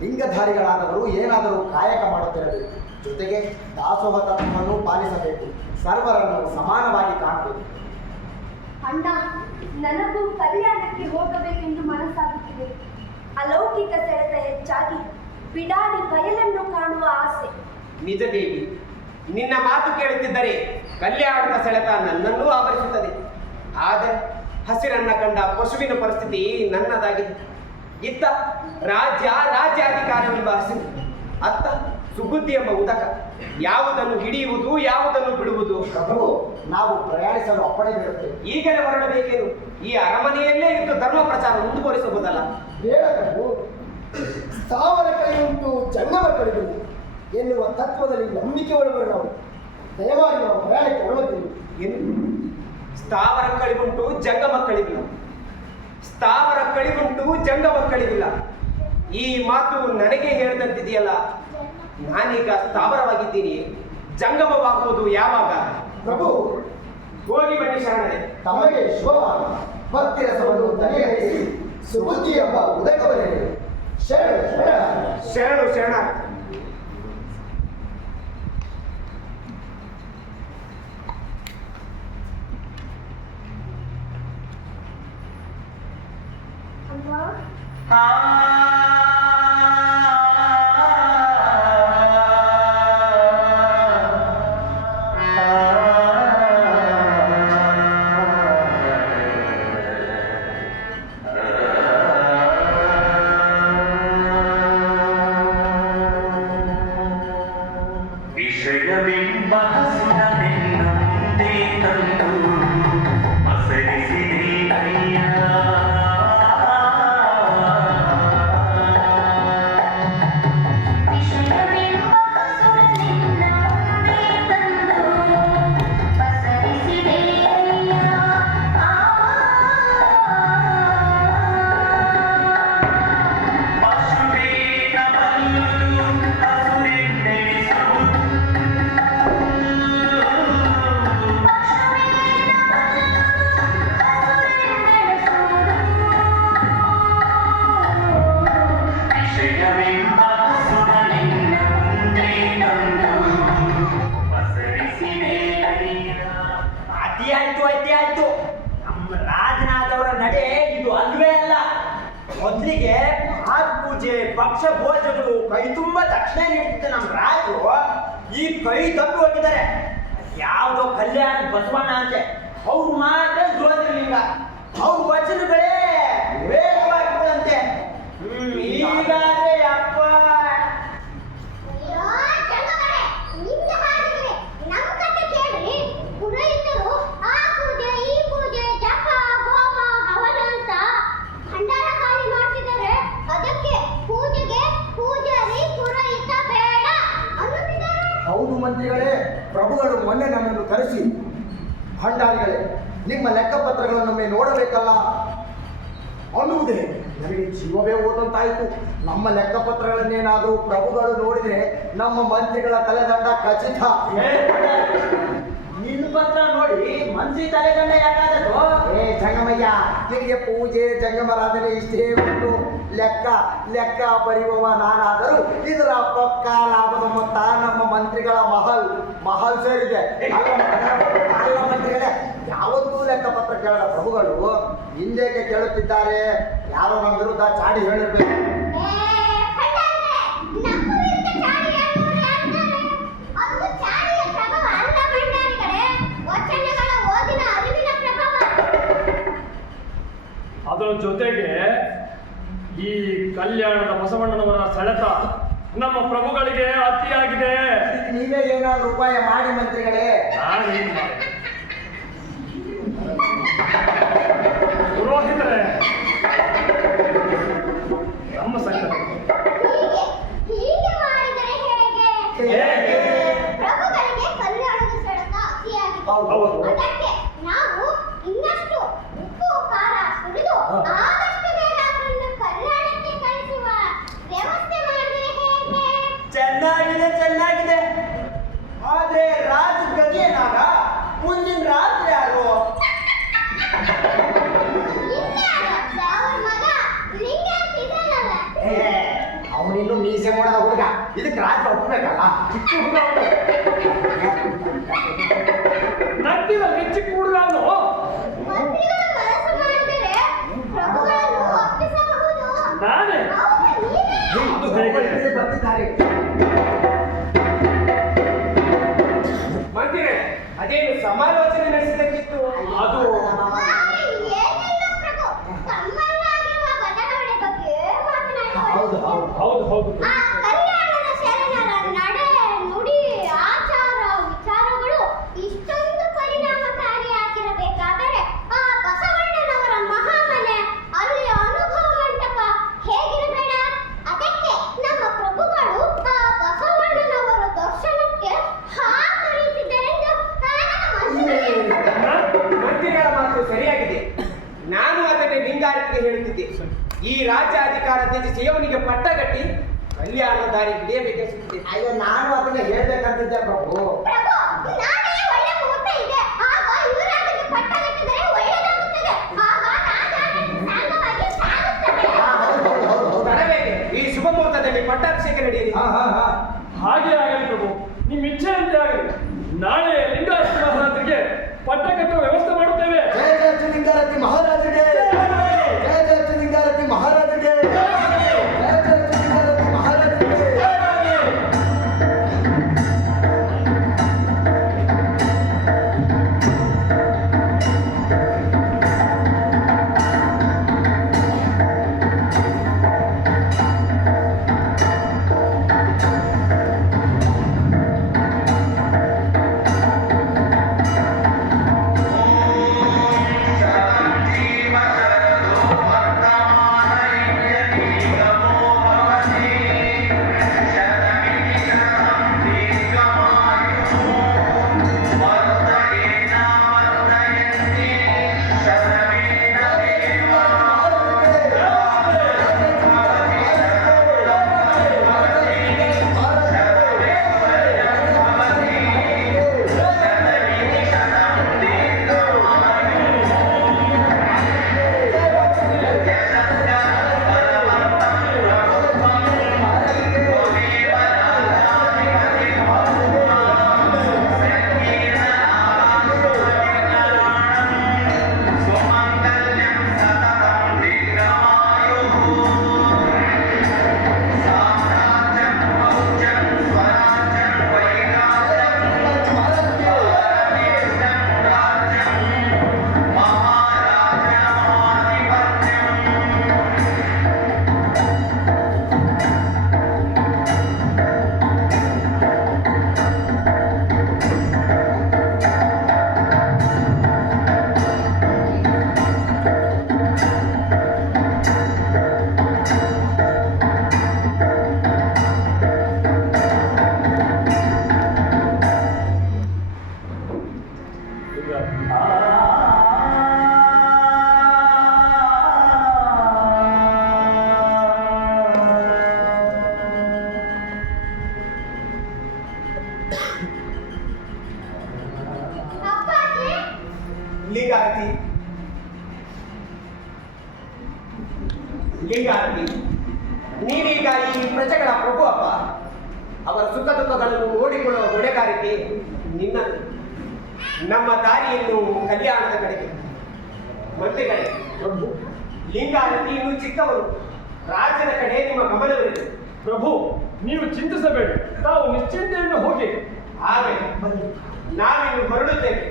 ಲಿಂಗಧಾರಿಗಳಾದವರು ಏನಾದರೂ ಕಾಯಕ ಮಾಡುತ್ತಿರಬೇಕು. ಜೊತೆಗೆ ದಾಸೋಹ ತತ್ವವನ್ನು ಪಾಲಿಸಬೇಕು. ಸರ್ವರನ್ನು ಸಮಾನವಾಗಿ ಕಾಣಬೇಕು. ಅಣ್ಣ, ನನಗೂ ಕಲ್ಯಾಣಕ್ಕೆ ಹೋಗಬೇಕೆಂದು ಮನಸ್ಸಾಗುತ್ತಿದೆ. ಅಲೌಕಿಕ ಸೆಳೆತ ಹೆಚ್ಚಾಗಿ ಬಿಡಾಡಿ ಬಯಲನ್ನು ಕಾಣುವ ಆಸೆ. ನಿಜ ದೇವಿ, ನಿನ್ನ ಮಾತು ಕೇಳುತ್ತಿದ್ದರೆ ಕಲ್ಯಾಣದ ಸೆಳೆತ ನನ್ನನ್ನೂ ಆವರಿಸುತ್ತದೆ. ಆದರೆ ಹಸಿರನ್ನ ಕಂಡ ಪಶುವಿನ ಪರಿಸ್ಥಿತಿ ನನ್ನದಾಗಿದೆ. ಇತ್ತ ರಾಜ್ಯಾಧಿಕಾರವೆಂಬ ಹಸಿವು, ಅತ್ತ ಸುಬುದ್ಧಿ ಎಂಬ ಉದಕ. ಯಾವುದನ್ನು ಹಿಡಿಯುವುದು, ಯಾವುದನ್ನು ಬಿಡುವುದು? ಪ್ರಭು, ನಾವು ಪ್ರಯಾಣಿಸಲು ಅಪ್ಪಣೆ ನೀಡುತ್ತೇವೆ. ಈಗಲೇ ಹೊರಡಬೇಕೇನು? ಈ ಅರಮನೆಯಲ್ಲೇ ಇದ್ದು ಧರ್ಮ ಪ್ರಚಾರ ಮುಂದುವರಿಸಬಹುದಲ್ಲ? ಬೇಡ ಪ್ರಭು, ಸ್ಥಾವರ ಕಳೆಯುಂಟು ಜಂಗಮ ಕಳೆಯುವುದು ಎನ್ನುವ ತತ್ವದಲ್ಲಿ ನಂಬಿಕೆ ಒಳಗಡೆ ನಾವು ದಯವಾಗಿ ನಾವು ಪ್ರಯಾಣಕ್ಕೆ ಅನುಮತಿ ನೀಡಿ. ಏನು? ಸ್ಥಾವರ ಕಳಿವುಂಟು ಜಂಗಮ ಕಳಿವಿಲ್ಲ. ಸ್ಥಾವರ ಕಳಿವುಂಟು ಜಂಗಮ ಕಳಿವಿಲ್ಲ. ಈ ಮಾತು ನನಗೆ ಹೇಳಿದಂತಿದೆಯಲ್ಲ. ನಾನೀಗ ಸ್ಥಾವರವಾಗಿದ್ದೀನಿ, ಜಂಗಮವಾಗುವುದು ಯಾವಾಗ? ಪ್ರಭು, ಹೋಗಿ ಬನ್ನಿ ಶರಣರೇ. ತಮಗೆ ಶುಭವಾದ ಭಕ್ತಿರಸವನ್ನು ತಲೆಗೈಸಿ ಸುಬುದ್ಧಿ ಎಂಬ ಉದಕವನ್ನೇ ಶರಣ ಶರಣು ಶರಣ. ಆಯ್ತು. ನಮ್ಮ ರಾಜನಾದವರ ನಡೆ ಇದು ಅಲ್ವೇ ಅಲ್ಲ. ಮೊದಲಿಗೆ ಪೂಜೆ, ಪಕ್ಷ ಭೋಜಗಳು, ಕೈ ತುಂಬ ದಕ್ಷಿಣೆ ನೀಡ್ತಿದ್ದ ನಮ್ಮ ರಾಜರು ಈ ಕೈ ತಪ್ಪಿ ಹೋಗಿದ್ದಾರೆ. ಯಾವುದೋ ಕಲ್ಯಾಣ ಬಸವಣ್ಣ ಅಂತೆ, ಅವ್ರು ಮಾತ್ರ ಜ್ಯೋತಿರ್ಲಿಂಗ, ಅವ್ರ ವಚನಗಳೇ ವೇದವಾಗಿರುತ್ತಂತೆ. ಈಗಾದ್ರೆ ಅಪ್ಪ ಹೌದು ಮಂತ್ರಿಗಳೇ, ಪ್ರಭುಗಳು ಮೊನ್ನೆ ನನ್ನನ್ನು ಕರೆಸಿ, ಭಂಡಾರಿಗಳೇ ನಿಮ್ಮ ಲೆಕ್ಕಪತ್ರಗಳನ್ನೊಮ್ಮೆ ನೋಡಬೇಕಲ್ಲ ಅನ್ನುವುದೇ ನನಗೆ ಜೀವವೇ ಹೋದಂತಾಯಿತು. ನಮ್ಮ ಲೆಕ್ಕಪತ್ರಗಳನ್ನೇನಾದರೂ ಪ್ರಭುಗಳು ನೋಡಿದರೆ ನಮ್ಮ ಮಂತ್ರಿಗಳ ತಲೆದಂಡ ಖಚಿತ. ನಿನ್ನ ಪತ್ರ ನೋಡಿ ಮಂತ್ರಿ ತಲೆದಂಡ ಯಾಕಾದದು? ಜಂಗಮಯ್ಯ, ನಿನಗೆ ಪೂಜೆ ಜಂಗಮರಾಧನೆ ಇಷ್ಟೇ ಉಂಟು. ಲೆಕ್ಕ ಬರೆಯುವ ನಾನಾದರೂ ಇದರ ಪಕ್ಕ ಲಾಭದ ಮೊತ್ತ ನಮ್ಮ ಮಂತ್ರಿಗಳ ಮಹಲ್ ಸೇರಿದೆ. ಅಲ್ಲ ಮಂತ್ರಿಗಳೇ, ಯಾವತ್ತೂ ಲೆಕ್ಕಪತ್ರ ಕೇಳದ ಪ್ರಭುಗಳು ಹಿಂದೇಕೆ ಕೇಳುತ್ತಿದ್ದಾರೆ? ಯಾರೋ ನಮ್ಮ ವಿರುದ್ಧ ಚಾಡಿ ಹೇಳಿರ್ಬೇಕು. ಅದರ ಜೊತೆಗೆ ಈ ಕಲ್ಯಾಣದ ಬಸವಣ್ಣನವರ ಸೆಳೆತ ನಮ್ಮ ಪ್ರಭುಗಳಿಗೆ ಅತಿಯಾಗಿದೆ. ನೀವೇ ಏನಾದ್ರು ಉಪಾಯ ಮಾಡಿ ಮಂತ್ರಿಗಳೇ. ಪುರೋಹಿತರೇ, ನಮ್ಮ ಸಂಘ ಪ್ರಭುಗಳಿಗೆ ಕಲ್ಯಾಣದ ಸೆಳೆತ ಅತಿಯಾಗಿದೆ. ಅದಕ್ಕೆ ನಾವು ಇನ್ನಷ್ಟು ಉಪ್ಪು ಖಾರ ಸುರಿದು ಆದಷ್ಟು ಬೇಗ ಅವರನ್ನು ಕಲ್ಯಾಣಕ್ಕೆ ಕಳಿಸುವ ವ್ಯವಸ್ಥೆ ಮಾಡಿದರೆ ಹೇಗೆ? ಚೆನ್ನಾಗಿದೆ. ಆದ್ರೆ ರಾಜ ಗದಿಯೇನಾಗ ಮುಂದಿನ ರಾತ್ರಿ ಯಾರು? ಅವನಿನ್ನು ಮೀಸೆ ಮಾಡದ ಹುಡುಗ, ಇದಕ್ಕೆ ರಾಜ್ಯ ಒಪ್ಪಬೇಕಲ್ಲ. ನಟ್ಟಿನಲ್ಲಿ ಚಿಕ್ಕ ಹುಡುಗ ಅವನು. ನಾನೇ ಬರ್ತಿದ್ದಾರೆ. ಮಂತ್ರಿಗಳೇ, ಅದೇನು ಸಮಾಲೋಚನೆ ನಡೆಸಿದಕ್ಕಿತ್ತು? ಅದು ಹೌದು ಹೌದು ಹೌದು ಹೌದು ಆ ಕಲ್ಯಾಣದ ಶರಣರ ನಡೆ ನುಡಿ ಆಚಾರ ವಿಚಾರಗಳು ಇಷ್ಟೊಂದು ಪರಿಣಾಮಕಾರಿಯಾಗಿರಬೇಕಾದರೆ ಆ ಬಸವಣ್ಣನವರ ಮಹಾಮನೆ ಅಲ್ಲಿಯ ಅನುಭವ ಮಂಟಪ ಹೇಗಿರಬೇಡ. ಅದಕ್ಕೆ ನಮ್ಮ ಪ್ರಭುಗಳು ಆ ಬಸವಣ್ಣನವರ ದರ್ಶನಕ್ಕೆ ಹಾತೊರೆಯುತ್ತಿದ್ದರೆಂದು ಮಂತ್ರಿಗಳ ಮಾತು ಸರಿಯಾಗಿದೆ. ನಾನು ಅದನ್ನೇ ಲಿಂಗಾಯತಿಗೆ ಹೇಳುತ್ತಿದ್ದೆ. ಈ ರಾಜ್ಯ ಅಧಿಕಾರ ತ್ಯಜಿಸಿ ಅವನಿಗೆ ಪಟ್ಟಗಟ್ಟಿ ಕಲ್ಯಾಣ ದಾರಿ ಹಿಡಿಯಬೇಕೆನಿಸುತ್ತಿದೆ. ಅಯ್ಯೋ ನಾನು ಅದನ್ನ ಹೇಳ್ಬೇಕಂತಿದ್ದೆ ಪ್ರಭು. ಪ್ರಭು, ನಾಳೆ ಒಳ್ಳೆ ಮುಹೂರ್ತ ಇದೆ. ಆಗ ಯುವರಾಜನಿಗೆ ಪಟ್ಟಗಟ್ಟಿದರೆ ಒಳ್ಳೆಯದಾಗುತ್ತದೆ. ಆಗ ರಾಜಾಡಳಿತ ಸಾಂಗವಾಗಿ ಸಾಗುತ್ತದೆ. ತಡಬೇಕೆ ಈ ಶುಭ ಮುಹೂರ್ತದಲ್ಲಿ ಪಟ್ಟಾಭಿಷೇಕ ನಡೆಯಲಿ. ಹಾಗೆ ಆಗಲಿ ಪ್ರಭು, ನಿಮ್ಮ ಇಚ್ಛೆಯಂತೆ ಆಗಲಿ. ನಾಳೆ ಲಿಂಗಾಯತ ಮಹಾರಾಜರಿಗೆ ಪಟ್ಟ ಕಟ್ಟುವ ವ್ಯವಸ್ಥೆ ಮಾಡುತ್ತೇವೆ. ಜಯ ಜಯ ಲಿಂಗಾರತಿ ಮಹಾರಾಜರಿಗೆ, ಜಯ ಜಯ ಲಿಂಗಾರತಿ ಮಹಾರಾಜರಿಗೆ, ಜಯ ಜಯ ಲಿಂಗಾರತಿ ಮಹಾರಾಜರಿಗೆ. ಅಪ್ಪಾಜಿ, ಲಿಂಗಾರತಿ ಲಿಂಗಾರತಿ, ನೀನೀಗ ಈ ಪ್ರಜೆಗಳ ಪ್ರಭು ಅಪ್ಪ. ಅವರ ಸುಖ ದುಃಖಗಳನ್ನು ನೋಡಿಕೊಳ್ಳುವ ಹೊಣೆಗಾರಿಕೆ ನಿನ್ನ. ನಮ್ಮ ದಾರಿಯನ್ನು ಕಲ್ಯಾಣದ ಕಡೆಗೆ. ಮಂತ್ರಿಗಳೇ, ಪ್ರಭು, ಲಿಂಗಾರತಿ ಇನ್ನು ಚಿಕ್ಕವರು. ರಾಜ್ಯದ ಕಡೆ ನಿಮ್ಮ ಗಮನವಿರಲಿ. ಪ್ರಭು, ನೀವು ಚಿಂತಿಸಬೇಡಿ, ತಾವು ನಿಶ್ಚಿಂತೆಯಿಂದ ಹೋಗಿ. ಆಮೇಲೆ ನಾವಿನ್ನು ಹೊರಡುತ್ತೇವೆ.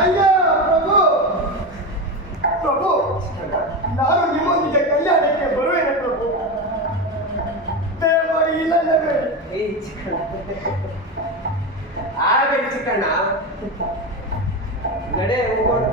ಅಯ್ಯ ಪ್ರಭು, ಪ್ರಭು, ನಾನು ನಿಮ್ಮೊಂದಿಗೆ ಕಲ್ಯಾಣಕ್ಕೆ ಬರುವೇನೆ ಪ್ರಭು. ದಯಮಾಡಿ ಇಲ್ಲೇ ಬೇಡಿ. ಏ ಚಿಕ್ಕಣ್ಣ, ಆಗಲಿ ಚಿಕ್ಕಣ್ಣ, ನಡೆ ಹೋಗೋಣ.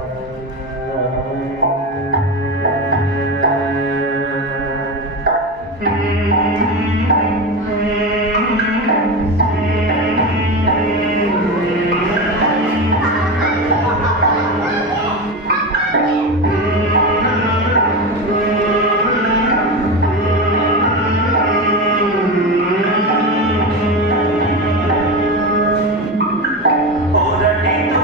ಹೊರಟಿತು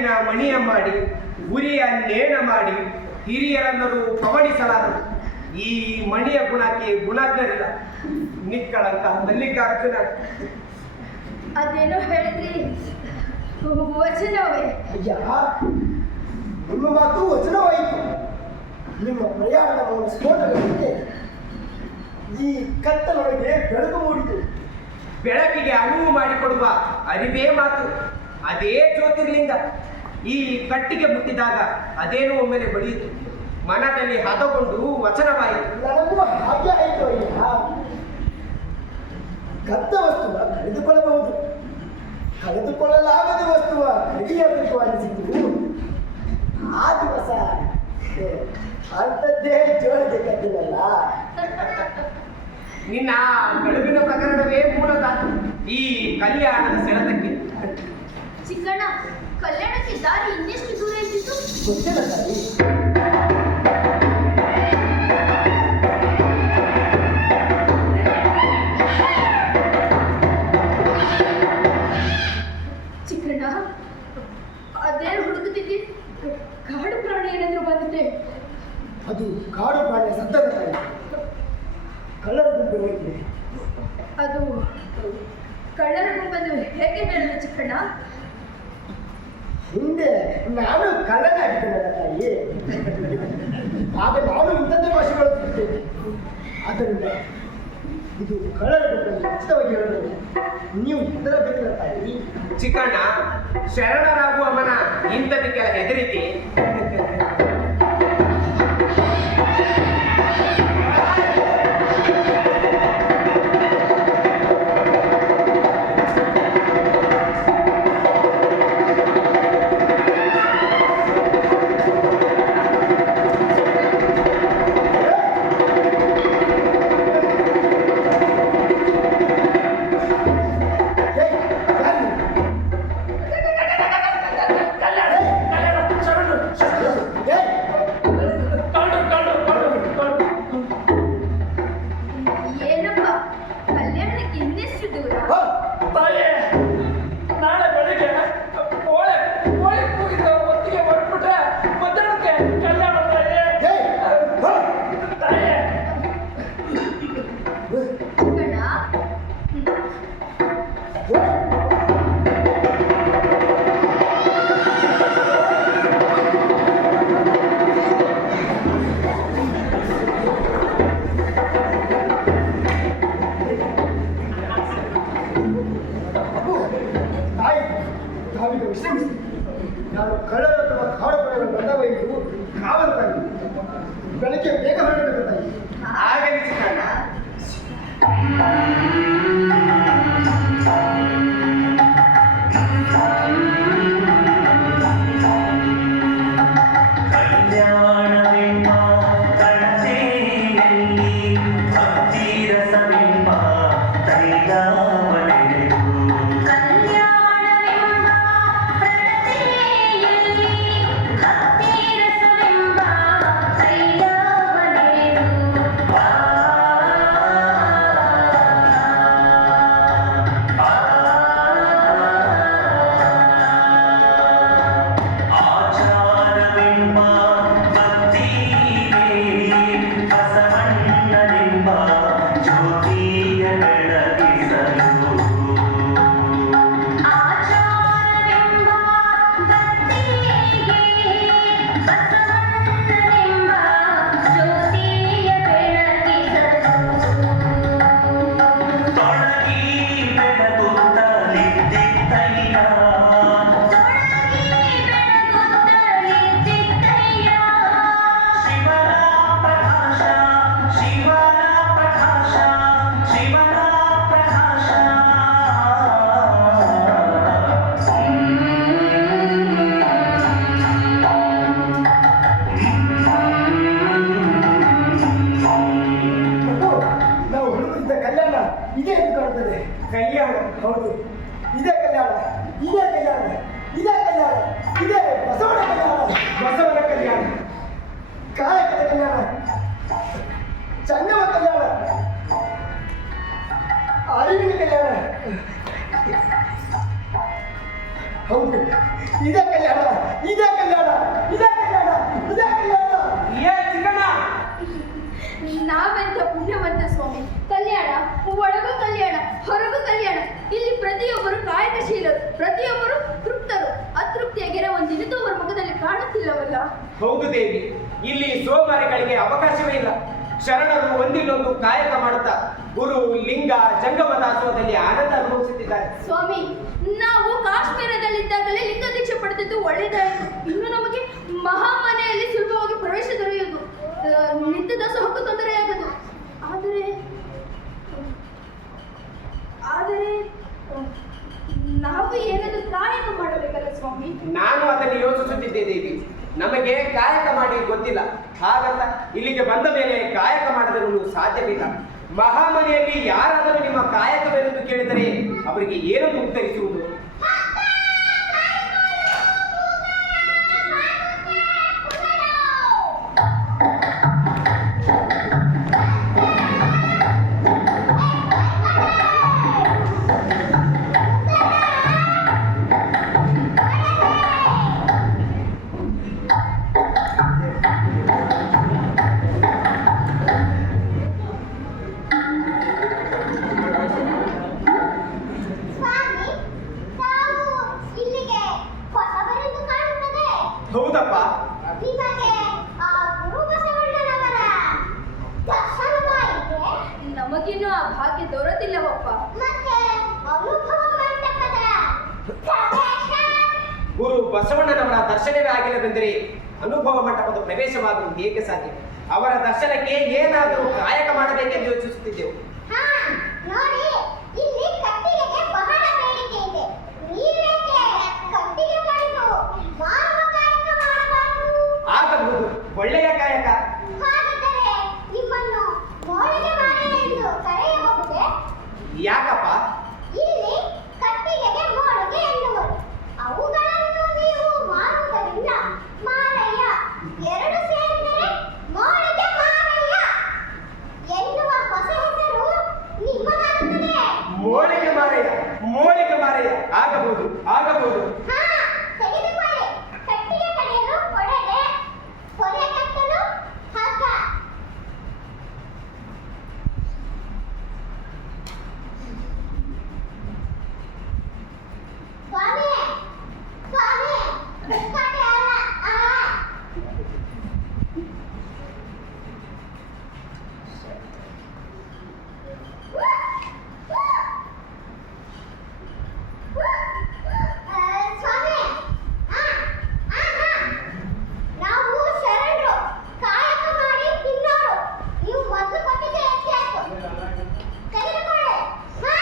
ಕಲ್ಲಿನ ಮಣಿಯ ಮಾಡಿ ಉರಿಯ ನೇಣ ಮಾಡಿ ಹಿರಿಯರನ್ನರು ಪವಣಿಸಲಾರರು. ಈ ಮಣಿಯ ಗುಣಕ್ಕೆ ಗುಣಜ್ಞರಿಲ್ಲ. ನಿಕ್ಕಳಂಕ ಮಲ್ಲಿಕಾರ್ಜುನ. ಅದೇನೋ ಹೇಳಿದ್ರಿ, ವಚನವೇ? ಅಯ್ಯ, ನಿಮ್ಮ ಮಾತು ವಚನವಾಯಿತು. ನಿಮ್ಮ ಪ್ರಯಾಣದ ಮೂಲ ಸ್ಫೋಟಗಳಿಗೆ ಈ ಕತ್ತಲೊಳಗೆ ಬೆಳಕು ಮೂಡಿತು. ಬೆಳಕಿಗೆ ಅನುವು ಮಾಡಿಕೊಡುವ ಅರಿವೇ ಮಾತು. ಅದೇ ಜ್ಯೋತಿರ್ಲಿಂಗ. ಈ ಕಟ್ಟಿಗೆ ಮುಟ್ಟಿದಾಗ ಅದೇನೋ ಒಮ್ಮೆಲೆ ಬಡಿಯಿತು. ಮನದಲ್ಲಿ ಹದಗೊಂಡು ವಚನವಾಯಿತು. ನನಗೂ ಹಾಗೆ ಆಯಿತು. ಅಯ್ಯ, ಕದ್ದ ವಸ್ತುವ ಕಳೆದುಕೊಳ್ಳಬಹುದು, ಕಳೆದುಕೊಳ್ಳಲಾಗದ ವಸ್ತುವ ಕಡಿಯಬೇಕು ಅನಿಸಿತು. ಆ ದಿವಸ ಅಂಥದ್ದೇ ಜೋಳದ ಕದ್ದಿಲ್ಲಲ್ಲ. ನಿನ್ನ ಕಳುವಿನ ಪ್ರಕರಣವೇ ಮೂಲದ ಈ ಕಲ್ಯಾಣದ ಸೆಳೆತಕ್ಕೆ. ಚಿಕ್ಕಣ್ಣ, ಕಲ್ಯಾಣಕ್ಕೆ ದಾರಿ ಇನ್ನೆಷ್ಟು ದೂರ ಇದ್ದಿತ್ತು? ಗೊತ್ತಿಲ್ಲ ತಾಯಿ. ಚಿಕ್ಕಣ್ಣ, ಅದೇನು ಹುಡುಕುತ್ತಿದ್ದಿ? ಕಾಡು ಪ್ರಾಣಿ ಏನಾದರೂ ಬಂದಿದೆ? ಅದು ಕಾಡು ಪ್ರಾಣಿಯ ಸತ್ತದ ತಾಯಿ. ಕಳ್ಳರ ಗುಂಪು ಹೋಗಿದೆ. ಅದು ಕಳ್ಳರ ಗುಂಪನ್ನು ಹೇಗೆ ಹೇಳಿದೆ ಚಿಕ್ಕಣ್ಣ? ಹಿಂದೆ ನಾನು ಕಳ್ಳನಾಗಿದ್ದೇನಲ್ಲ ತಾಯಿ. ಆಗ ನಾನು ಇಂಥದ್ದೇ ಭಾಷೆ ಬಳಸುತ್ತಿದ್ದೇನೆ. ಆದ್ದರಿಂದ ಇದು ಕಳ್ಳರ ಗುಂಪನ್ನು ಖಚಿತವಾಗಿ ಹೇಳಬೇಕು. ನೀವು ಇದರ ಬೇಕಿಲ್ಲ ತಾಯಿ. ಚಿಕ್ಕಣ್ಣ, ಶರಣರಾಗುವವನ ಇಂಥದಕ್ಕೆಲ್ಲ ಹೆದರಿಕೆ. ಏನಪ್ಪ, ಕಲ್ಯಾಣಕ್ಕೆ ಇನ್ನೆಷ್ಟು ದೂರ? ತಾಯಿ, ನಾಳೆ ಬೆಳಿಗ್ಗೆ ಕೋಳಿ ಕೂಗಿದ ಹೊತ್ತಿಗೆ ಹೊರಟ್ಬಿಟ್ರೆ ಮಧ್ಯಾಹ್ನಕ್ಕೆ ಕಲ್ಯಾಣ ತಾಯಿ. ತಾಯಿ, ಚಿಕ್ಕಣ್ಣ, ತಾಯಿ, ತಾವೀಗ ವಿಶ್ರಮಿಸಿ. ನಾನು ಕಳ್ಳರ ಅಥವಾ ಕಾಡು ಪ್ರಾಣಿಗಳ ಬಂದವೈದು ಕಾವಲು ತಾಯಿ. ಬೆಳಗ್ಗೆ ಬೇಗ ಹೊರಡಬೇಕು ತಾಯಿ. ಆಗಲಿ ಚಿಕ್ಕಣ್ಣ. ಕಲ್ಯಾಣವೆಂಬ ಕಳತೆಯಲ್ಲಿ ಭಕ್ತಿರಸವೆಂಬ ತೈಲವನೆರೆದು ಕಲ್ಯಾಣವೆಂಬ ಪ್ರಣತೆಯಲ್ಲಿ ಭಕ್ತಿರಸವೆಂಬ ತೈಲವನೆರೆದು ಆಚಾರವೆಂಬ ಭಕ್ತಿಗೆ ಬಸವಣ್ಣನೆಂಬ ಜ್ಯೋತಿಯ ಬೆಳಗಿಸಲು ಆಚಾರವೆಂಬ ಭಕ್ತಿಗೆ ಬಸವಣ್ಣನೆಂಬ ಜ್ಯೋತಿಯ ಬೆಳಗಿಸಲು ತೊಡಗಿ ಬೆಳಗುತ್ತಲಿದ್ದಿತ್ತಯ್ಯ ತೊಡಗಿ ಬೆಳಗುತ್ತಲಿದ್ದಿತ್ತಯ್ಯ ಶಿವನ ಪ್ರಕಾಶ ಶಿವನ ಪ್ರಕಾಶ ಶಿವನ ಪ್ರಕಾಶ ಅಪ್ಪು, ನಾವು ಹುಡುಕಿದ್ದ ಕಲ್ಯಾಣ ಇದೇ ಎಂದು ಕಾಣುತ್ತದೆ. ಕಲ್ಯಾಣ. ಹೌದು, ಇದೇ ಕಲ್ಯಾಣ, ಇದೇ ಕಲ್ಯಾಣ, ಇದೇ ಕಲ್ಯಾಣ, ಇದೇ ಬಸವನ ಕಲ್ಯಾಣ, ಬಸವನ ಕಲ್ಯಾಣ. ಕಾಯಕದ ಕಲ್ಯಾಣ, ಚಂಗಮ ಕಲ್ಯಾಣ, ಅರಿವಿನ ಕಲ್ಯಾಣ. ಹೌದು, ಇದೇ ಕಲ್ಯಾಣ. ಇದೇ ಕಲ್ಯಾಣ, ಇದೇ ಕಲ್ಯಾಣ, ಇದೇ ಕಲ್ಯಾಣ. ಏ ಚಿಕ್ಕಣ್ಣ, ನಾವೆಂತ ಪುಣ್ಯವಂತ ಸ್ವಾಮಿ. ಕಲ್ಯಾಣ, ಒಳಗೂ ಕಲ್ಯಾಣ, ಹೊರಗೂ ಕಲ್ಯಾಣ. ಇಲ್ಲಿ ಪ್ರತಿಯೊಬ್ಬರು ಕಾಯಕಶೀಲರು, ಪ್ರತಿಯೊಬ್ಬರು ತೃಪ್ತರು. ಅತೃಪ್ತಿಯ ಗೆರೆ ಒಂದಿನಿತೂ ಅವರ ಮುಖದಲ್ಲಿ ಕಾಣುತ್ತಿಲ್ಲವಲ್ಲ. ಹೌದು ದೇವಿ, ಇಲ್ಲಿ ಸೋಮಾರಿಗಳಿಗೆ ಅವಕಾಶವೇ ಇಲ್ಲ. ಶರಣರು ಒಂದಿಲ್ಲೊಂದು ಕಾಯಕ ಮಾಡುತ್ತಾ ಗುರು ಲಿಂಗ ಜಂಗಮ ದಾಸೋಹದಲ್ಲಿ ಆನಂದ ಅನುಭವಿಸುತ್ತಿದ್ದಾರೆ. ಸ್ವಾಮಿ, ನಾವು ಕಾಶ್ಮೀರದಲ್ಲಿದ್ದಾಗಲೇ ಲಿಂಗ ದೀಕ್ಷೆ ಪಡೆದಿದ್ದು ಒಳ್ಳೆಯದಾಯಿತು. ಇನ್ನು ನಮಗೆ ಮಹಾಮನೆಯಲ್ಲಿ ಸುಲಭವಾಗಿ ಪ್ರವೇಶ ದೊರೆಯುವುದು, ನಿತ್ಯ ದಾಸೋಹಕ್ಕೂ ತೊಂದರೆಯಾಗದು. ಆದರೆ ಆದರೆ ನಾವು ಏನಾದರೂ ಕಾಯಕ ಮಾಡಬೇಕಲ್ಲ ಸ್ವಾಮಿ. ನಾನು ಅದನ್ನು ಯೋಚಿಸುತ್ತಿದ್ದೆ ದೇವಿ. ನಮಗೆ ಕಾಯಕ ಮಾಡಿ ಗೊತ್ತಿಲ್ಲ, ಹಾಗಂತ ಇಲ್ಲಿಗೆ ಬಂದ ಮೇಲೆ ಕಾಯಕ ಮಾಡದಿರಲು ಸಾಧ್ಯವಿಲ್ಲ. ಮಹಾಮನೆಯಲ್ಲಿ ಯಾರಾದರೂ ನಿಮ್ಮ ಕಾಯಕವೆಂದು ಕೇಳಿದರೆ ಅವರಿಗೆ ಏನನ್ನು ಉತ್ತರಿಸುವುದು? ಹೌದಪ್ಪ, ನಮಗಿನ್ನೂ ಆ ಭಾಗ್ಯ ದೊರೆತಿಲ್ಲವಪ್ಪ. ಗುರು ಬಸವಣ್ಣನವರ ದರ್ಶನವೇ ಆಗಿಲ್ಲವೆಂದರೆ ಅನುಭವ ಮಂಟಪದ ಪ್ರವೇಶವಾಗುವುದು ಹೇಗೆ ಸಾಧ್ಯ? ಅವರ ದರ್ಶನಕ್ಕೆ ಏನಾದರೂ ಕಾಯಕ ಮಾಡಬೇಕೆಂದು ಯೋಚಿಸುತ್ತಿದ್ದೆವು. ನೋಡಿ, ಇಲ್ಲಿ ಕಟ್ಟಿಗೆಗೆ ಬಹಳ ಬೇಡಿಕೆ ಇದೆ. ನೀವೇಕೆ ಕಟ್ಟಿಗೆ ಪಡೆದು ಮಾನವ ಕಾಯಕ ಮಾಡಬಾರದು? ಆಗಬಹುದು, ಒಳ್ಳೆಯ ಕಾಯಕ. ಹಾಗಿದ್ದರೆ ನಿಮ್ಮನ್ನು ಮೋಳಿಗೆ ಮಾರೆ ಎಂದು ಕರೆಯಬಹುದೇ? ಯಾಕಪ್ಪ? ಇಲ್ಲಿ ಕಟ್ಟಿಗೆಗೆ ಮೋಳಿಗೆ ಎನ್ನುವರು. ಅವುಗಳನ್ನು ನೀವು ಮಾರುವುದರಿಂದ ಮಾರಯ್ಯ ಎರಡು ಸೇರಿದರೆ ಮೋಳಿಗೆ ಮಾರಯ್ಯ ಎನ್ನುವ ಹೊಸ ಹೆಸರು ನಿಮ್ಮದಾಗುತ್ತದೆ. ಮೋಳಿಗೆ ಮಾರೆಯ, ಮೋಳಿಗೆ ಮಾರೆಯ. ಆಗಬಹುದು, ಆಗಬಹುದು. ಹಾ, ತೆಗೆದುಕೊಳ್ಳಿ. ಕಟ್ಟಿಗೆ ಕಡೆಯಲು ಕೊಡಲೆ, ಹೊರೆ ಕಟ್ಟಲು ಹಗ್ಗ. ಸ್ವಾಮಿ, ಸ್ವಾಮಿ, ಕಟ್ಟೆ ಅಲ್ಲ, ಸ್ವಾಮಿ, ನಾವು ಶರಣರು, ಕಾಯಕ ಮಾಡಿ ತಿನ್ನೋರು. ನೀವು ಮೊದಲು ಕೊಟ್ಟಿದ್ದೆ ಹೆಚ್ಚೆ ಆಯ್ತು. ತೆಗೆದುಕೊಳ್ಳಿ. ಹಾ,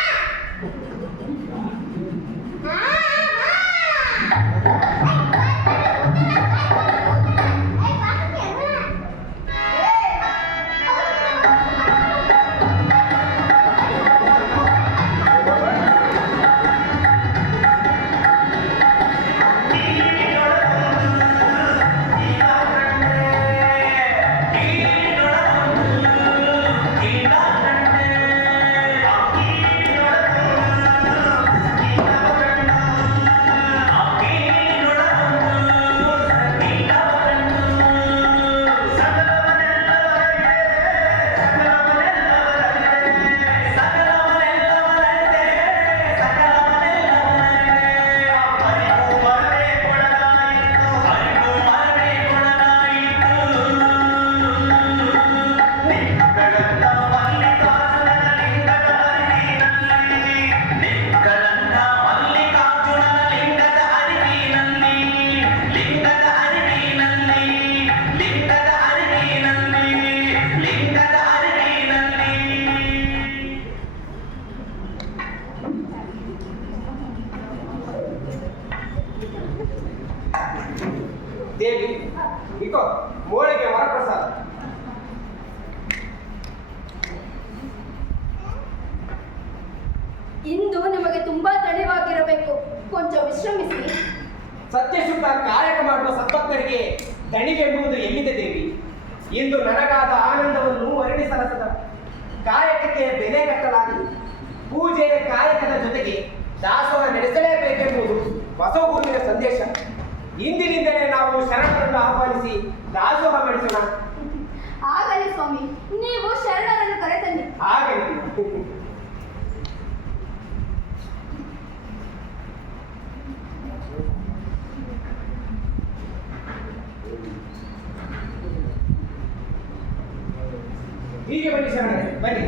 ದೇವಿ, ಇಕೋ ಮೋಳಿಗೆ ವರಪ್ರಸಾದ. ಇಂದು ನಿಮಗೆ ತುಂಬಾ ತಡವಾಗಿರಬೇಕು, ಕೊಂಚ ವಿಶ್ರಮಿಸಿ. ಸತ್ಯಶುದ್ಧ ಕಾಯಕ ಮಾಡುವ ಸದ್ಭಕ್ತರಿಗೆ ದಣಿವೆಂಬುದು ಎಲ್ಲಿದೆ ದೇವಿ? ಇಂದು ನನಗಾದ ಆನಂದವನ್ನು ವರ್ಣಿಸಲಸದ. ಕಾಯಕಕ್ಕೆ ಬೆಲೆ ಕಟ್ಟಲಾಗಿದೆ. ಪೂಜೆ ಕಾಯಕದ ಜೊತೆಗೆ ದಾಸೋಹ ನಡೆಸಲೇಬೇಕೆಂಬುದು ಬಸವ ಗುರುವಿನ ಸಂದೇಶ. ಇಂದಿನಿಂದಲೇ ನಾವು ಶರಣರನ್ನು ಆಹ್ವಾನಿಸಿ ದಾಸೋಹ ಮಾಡಿಸೋಣ. ಆಗಲಿ ಸ್ವಾಮಿ, ನೀವು ಶರಣರನ್ನು ಕರೆತನ್ನಿ. ಆಗಲಿ. ಹೀಗೆ ಬನ್ನಿ ಶರಣರೇ, ಬನ್ನಿ.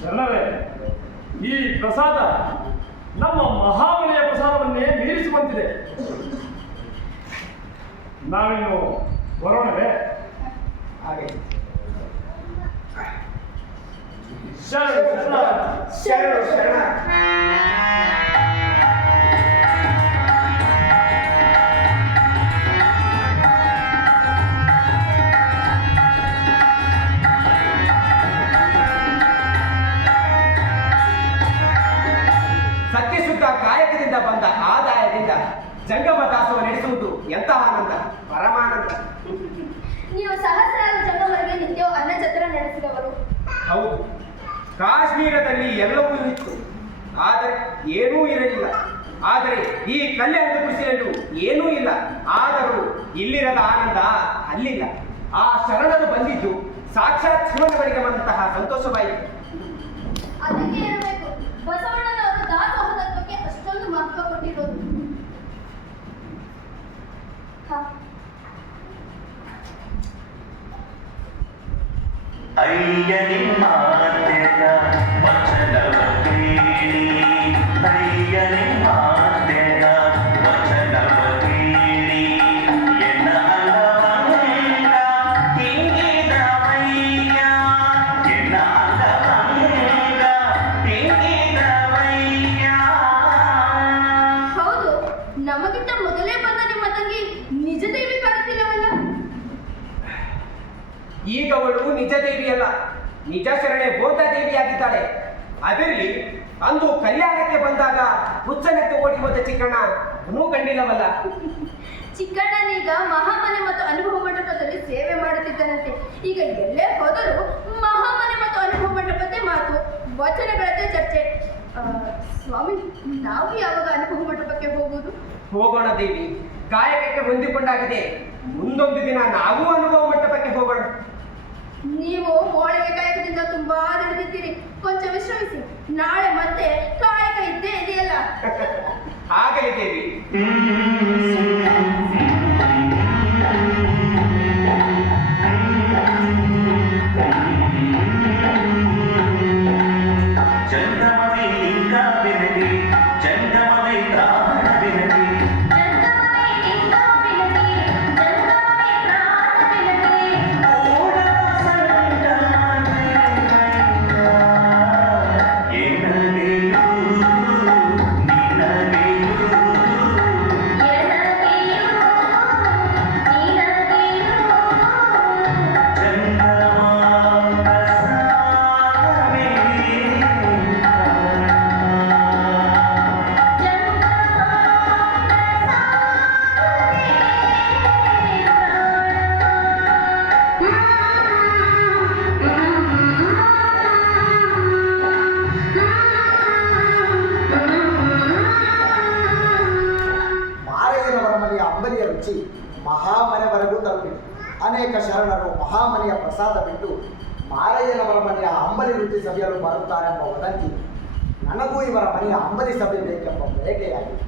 ಶರಣರೇ, ಈ ಪ್ರಸಾದ ನಮ್ಮ ಮಹಾಬಲಿಯ ಪ್ರಸಾದವನ್ನೇ ಮೀರಿಸುವಂತಿದೆ. ನಾವಿನ್ನು ಬರೋಣವೇ? ಹಾಗೆ ಶರಣ ಶರಣ ಶರಣ. ಸತ್ಯಶುದ್ಧ ಕಾಯಕದಿಂದ ಬಂದ ಆದಾಯದಿಂದ ಜಂಗಮ ದಾಸೋಹ ನಡೆಸುವುದು ಎಂತಹ ಆನಂದ, ಪರಮಾನಂದ. ನೀವು ಸಹಸ್ರಾರು ಜಂಗಮರಿಗೆ ನಿತ್ಯವೂ ಅನ್ನಛತ್ರ ನಡೆಸಿದವರು. ಹೌದು, ಕಾಶ್ಮೀರದಲ್ಲಿ ಎಲ್ಲವೂ ಇತ್ತು, ಆದರೆ ಏನೂ ಇರಲಿಲ್ಲ. ಆದರೆ ಈ ಕಲ್ಯಾಣ ಕೃಷಿಯಲ್ಲೂ ಏನೂ ಇಲ್ಲ. ಆದರೂ ಇಲ್ಲಿರದ ಆನಂದ ಅಲ್ಲಿಲ್ಲ. ಆ ಶರಣರು ಬಂದಿದ್ದು ಸಾಕ್ಷಾತ್ ಶಿವನವರಿಗೆ ಬಂದಂತಹ ಸಂತೋಷವಾಯಿತು. ಅದಕ್ಕೆ ಇರಬೇಕು ಬಸವಣ್ಣನವರು ದಾಸೋಹ ತತ್ವಕ್ಕೆ ಅಷ್ಟೊಂದು ಮಹತ್ವ ಕೊಟ್ಟಿರೋದು. ಅಯ್ಯ ನಿಮ್ಮ ತೆರ ವಚನವ ಕೇಳಿ, ಅಯ್ಯ ನಿಮ್ಮ ತೆರ ವಚನವ ಕೇಳಿ, ಎನ್ನ ಅಂಗವಂಗ ತಿಂಗಿದವಯ್ಯ, ಎನ್ನ ಅಂಗವಂಗ ತಿಂಗಿದವಯ್ಯ. ಹೌದು, ನಮಗಿಂತ ಮೊದಲೇ ಬಂದ ನಿಮ್ಮ ತಂಗಿ ನಿಜ ದೇವಿ ಕಾಣುತ್ತಿಲ್ಲವಲ್ಲ? ಈಗ ಅವಳು ನಿಜ ದೇವಿಯಲ್ಲ, ನಿಜ ಶರಣೆ ಬೋಧ ದೇವಿಯಾಗಿದ್ದಾಳೆ. ಅದರಲ್ಲಿ ಅಂದು ಕಲ್ಯಾಣಕ್ಕೆ ಬಂದಾಗ ಹುಚ್ಚನೆತ್ತು ಓಡಿ ಹೋದ ಚಿಕ್ಕಣ್ಣ ಇನ್ನೂ ಕಂಡಿಲ್ಲವಲ್ಲ. ಚಿಕ್ಕಣ್ಣನೀಗ ಮಹಾಮನೆ ಮತ್ತು ಅನುಭವ ಮಂಟಪದಲ್ಲಿ ಸೇವೆ ಮಾಡುತ್ತಿದ್ದನಂತೆ. ಈಗ ಎಲ್ಲೇ ಹೋದರೂ ಮಹಾಮನೆ ಮತ್ತು ಅನುಭವ ಮಂಟಪದ್ದೇ ಮಾತು, ವಚನಗಳದ್ದೇ ಚರ್ಚೆ. ಸ್ವಾಮಿ, ನಾವು ಯಾವಾಗ ಅನುಭವ ಮಂಟಪಕ್ಕೆ ಹೋಗುವುದು? ಹೋಗೋಣ ದೇವಿ, ಕಾಯಕಕ್ಕೆ ಹೊಂದಿಕೊಂಡಾಗಿದೆ. ಮುಂದೊಂದು ದಿನ ನಾವು ಅನುಭವ ಮಂಟಪಕ್ಕೆ ಹೋಗೋಣ. ನೀವು ಹೋಳಿಗೆ ಕಾಯಕದಿಂದ ತುಂಬಾ ನಡೆದಿದ್ದೀರಿ, ಕೊಂಚ ವಿಶ್ರಮಿಸಿ. ನಾಳೆ ಮತ್ತೆ ಕಾಯಕ ಇದ್ದೇ ಇದೆಯಲ್ಲ. ಆಗಲಿ ದೇವಿ. ಜಂಗಮವೇ ಲಿಂಗ ಬೆನದಿ, ಜಂಗಮವೇ ಪ್ರಾಣ ಬೆನದಿ, ಅನೇಕ ಶರಣರು ಮಹಾಮನೆಯ ಪ್ರಸಾದ ಬಿಟ್ಟು ಮಾರಯ್ಯನವರ ಮನೆಯ ಅಂಬಲಿ ರುಚಿ ಸವಿಯಲು ಬರುತ್ತಾರೆಂಬ ವದಂತಿ ನನಗೂ ಇವರ ಮನೆಯ ಅಂಬಲಿ ಸಭೆ ಬೇಕೆಂಬ ಬಯಕೆಯಾಗಿದೆ.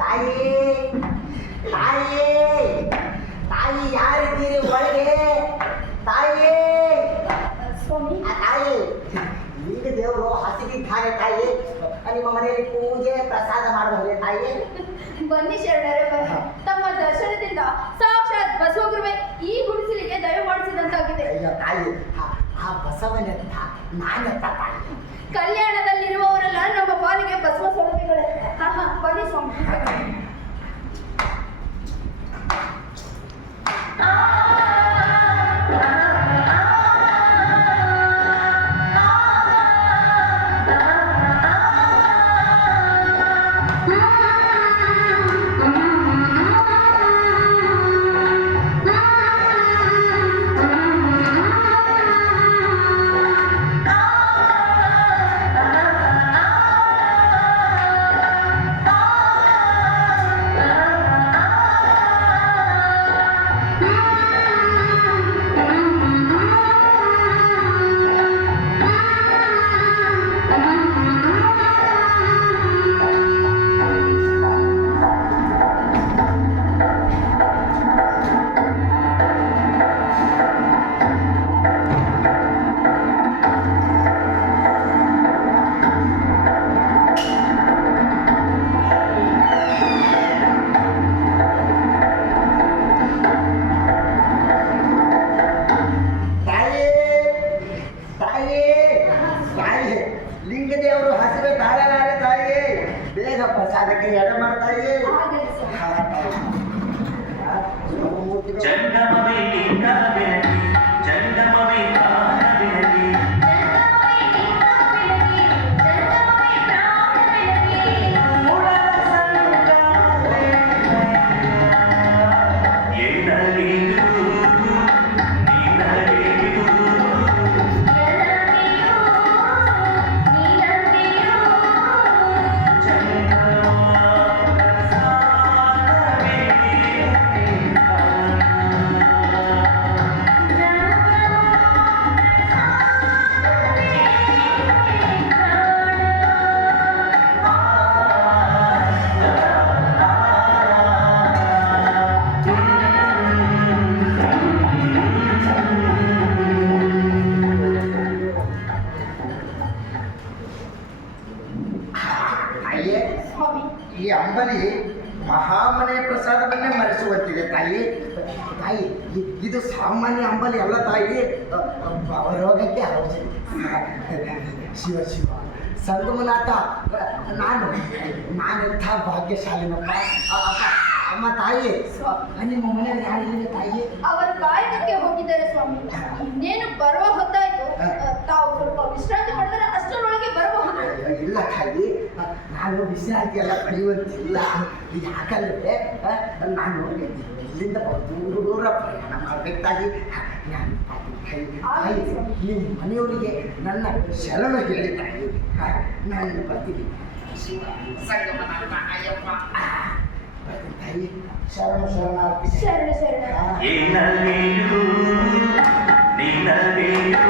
ತಾಯಿ ತಾಯಿ ತಾಯಿ ಯಾರಿದ್ದೀರಿ ಒಳಗೆ? ತಾಯಿ ಸ್ವಾಮಿ, ತಾಯಿ ಈಗ ದೇವರು ಹಸಿದಿದ್ದಾರೆ ತಾಯಿ. ನಿಮ್ಮ ಮನೆಯಲ್ಲಿ ಪೂಜೆ ಪ್ರಸಾದ ಮಾಡಬಹುದೇ ತಾಯಿ? ಬನ್ನಿ ಶರಣರೇ ಬನ್ನಿ. ತಮ್ಮ ದರ್ಶನದಿಂದ ಸಾಕ್ಷಾತ್ ಬಸವಗುರುವೆ ಈ ಗುಡಿಸಲಿಗೆ ದಯ ಮಾಡಿಸಿದಂತಾಗಿದೆ. ಅಯ್ಯೋ ತಾಯಿ, ಆ ಬಸವನೆತ್ತ ನಾನೆತ್ತ ತಾಯಿ? ಕಲ್ಯಾಣದಲ್ಲಿರುವವರೆಲ್ಲ ನಮ್ಮ ಪಾಲಿಗೆ ಬಸವ ಸ್ವರೂಪಿಗಳೇ. ಬನ್ನಿ ಸ್ವಾಮಿ. ಲಿಂಗದೇವರು ಹಸಿವೆ ತಾಳಲಾರೆ ತಾಯಿ, ಬೇಗ ಪ್ರಸಾದಕ್ಕೆ ಎಡೆ ಮಾಡ್ತಾಯಿ. ಜಂಗಮವೇ ಲಿಂಗವೆನಗಿ ಜಂಗಮವೇ ಪ್ರಾಣವೆನಗಿ ಈ ಅಂಬಲಿ ಮಹಾಮನೆ ಪ್ರಸಾದವನ್ನೇ ಮರೆಸುವಂತಿದೆ ತಾಯಿ. ತಾಯಿ, ಇದು ಸಾಮಾನ್ಯ ಅಂಬಲಿ ಅಲ್ಲ ತಾಯಿ, ರೋಗಕ್ಕೆ ಔಷಧಿ. ಶಿವ ಶಿವ ಸಂಗಮನಾಥ, ನಾನೆಂಥ ಭಾಗ್ಯಶಾಲಿನಪ್ಪ. ಅಮ್ಮ ತಾಯಿ, ನಿಮ್ಮ ಮನೆಯಲ್ಲಿ ಯಾರಿಗಿದೆ ತಾಯಿ? ಅವರು ಕಾಯಕಕ್ಕೆ ಹೋಗಿದ್ದಾರೆ ಸ್ವಾಮಿ. ಇನ್ನೇನು ಬರುವ ಹೊತ್ತಾಯ್ತು. ತಾವು ಸ್ವಲ್ಪ ವಿಶ್ರಾಂತಿ ಮಾಡಿದರೆ ಅಷ್ಟರೊಳಗೆ ಬರಬಹುದು. ಇಲ್ಲ ತಾಯಿ, ನಾನು ವಿಶ್ರಾಂತಿ ಎಲ್ಲ ಪಡೆಯುವಂತಿಲ್ಲ. ಯಾಕಂದ್ರೆ ನಾನು ಇಲ್ಲಿಂದ ದೂರ ಪ್ರಯಾಣ ಮಾಡಬೇಕು ತಾಯಿ. ನಾನು ತಾಯಿ, ನಿಮ್ಮ ಮನೆಯವರಿಗೆ ನನ್ನ ಶರಣು ಹೇಳಿ ತಾಯಿ. ನಾನು ಬರ್ತೀನಿ. ಸಂಗಮನಾಥ ಅಯ್ಯಪ್ಪ ತಾಯಿ, ಶರಣ ಶರಣಾರ್ಥಿ. ಶರಣ ಶರಣ. ಏನಲೇನು ನೀನಲೇನು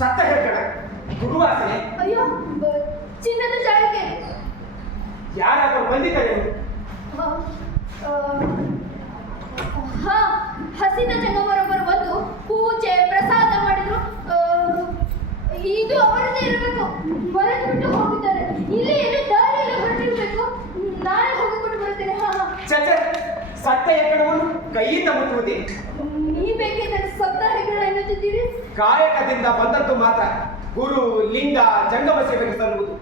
ಸತ್ತ ಹೇಳ್ಕಣ ದುರ್ವಾಸನೆ. ಅಯ್ಯೋ ಚಿನ್ನದ ಜಾಳಿಗೆ. ಯಾರಾದರೂ ಬಂದಿದ್ದಾರೆ? ಹಾ, ಹಸಿದ ಜಂಗಮರೊಬ್ಬರು ಬಂದು ಪೂಜೆ ಪ್ರಸಾದ ಮಾಡಿದ್ರು. ಇದು ಅವರದೇ ಇರಬೇಕು. ಮರೆತು ಬಿಟ್ಟು ಹೋಗಿದ್ದಾರೆ. ಇಲ್ಲಿ ಎಲ್ಲಿ ದಾರಿಯಲ್ಲಿ ಹೊರಟಿರ್ಬೇಕು. ನಾನೇ ಹೋಗಿಕೊಂಡು ಬರುತ್ತೇನೆ. ಹಾ ಹಾ. ಚಚೆ, ಸತ್ತ ಹೆಗ್ಗಣವನ್ನು ಕೈಯಿಂದ ಮುಟ್ಟುವುದೇ? ನೀ ಬೇಕಿದ್ದರೆ ಸತ್ತ ಹೆಗ್ಗಣ ಎನ್ನುತ್ತಿದ್ದೀರಿ? ಕಾಯಕದಿಂದ ಬಂದದ್ದು ಮಾತ್ರ ಗುರು ಲಿಂಗ ಜಂಗಮ ಸೇವೆಗೆ ಸಲ್ಲುವುದು.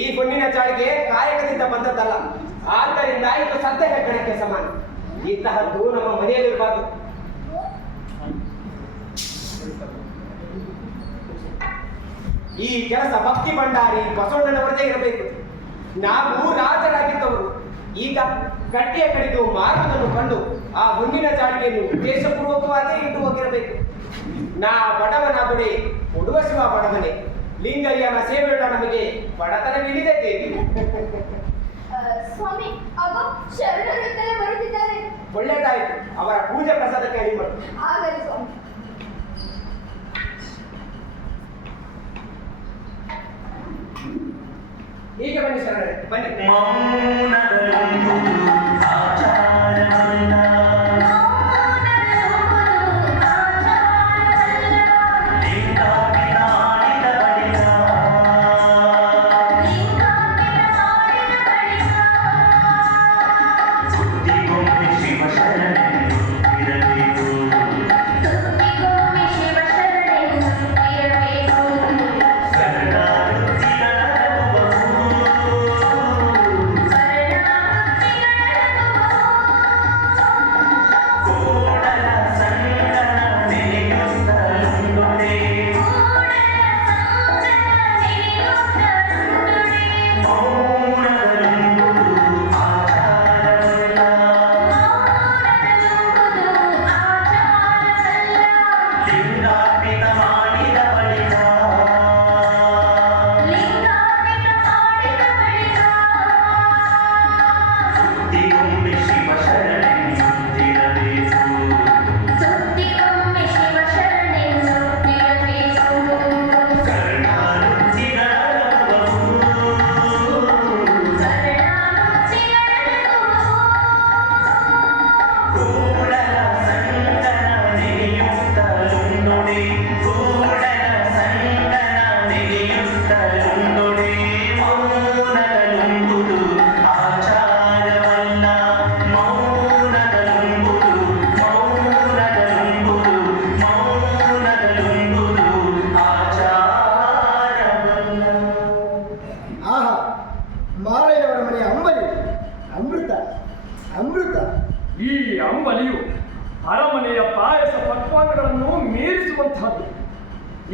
ಈ ಹೊನ್ನಿನ ಚಾಳಿಗೆ ಕಾಯಕದಿಂದ ಬಂದದ್ದಲ್ಲ. ಆದ್ದರಿಂದ ಇದು ಸತ್ತ ಹೆಗ್ಗಣಕ್ಕೆ ಸಮಾನ. ಇಂತಹದ್ದು ನಮ್ಮ ಮನೆಯಲ್ಲಿರಬಾರದು. ಈ ಕೆಲಸ ಭಕ್ತಿ ಭಂಡಾರಿ ಬಸವಣ್ಣನವರದೇ ಇರಬೇಕು. ನಾವು ರಾಜರಾಗಿದ್ದವರು ಈಗ ಗಟ್ಟಿಯ ಕಡಿದು ಮಾರುವುದನ್ನು ಕಂಡು ಆ ಹುಣ್ಣಿನ ಚಾಳಿಗೆಯನ್ನು ಉದ್ದೇಶಪೂರ್ವಕವಾಗಿ ಇಟ್ಟು ಹೋಗಿರಬೇಕು. ನಾ ಬಡವನಾದೊಡೆ ಕೊಡುವ ಶಿವ ಬಡವನೇ, ಲಿಂಗಯ್ಯನ ಸೇವೆಯುಳ್ಳ ನಮಗೆ ಬಡತನವಿದೆ ದೇವಿ. ಸ್ವಾಮಿ, ಆಗ ಶರಣರು ಬರುತ್ತಿದ್ದಾರೆ. ಒಳ್ಳೆಯದಾಯಿತು. ಅವರ ಪೂಜೆ ಪ್ರಸಾದಕ್ಕೆ ಅಡಿಮಾಡು. ಆಗಲಿ ಸ್ವಾಮಿ. ಹೀಗೆ ಬನ್ನಿ ಶರಣರೇ, ಬನ್ನಿ. ಮೌನದಲ್ಲೊಂದು ಆಚಾರವಲ್ಲ, ಲಿಂಗಾಭಿಮಾನಿದ ಬಳಿಕ ಸುದ್ದಿಗೊಮ್ಮೆ ಶಿವಶರಣೆಂದು ಇರಬೇಕು.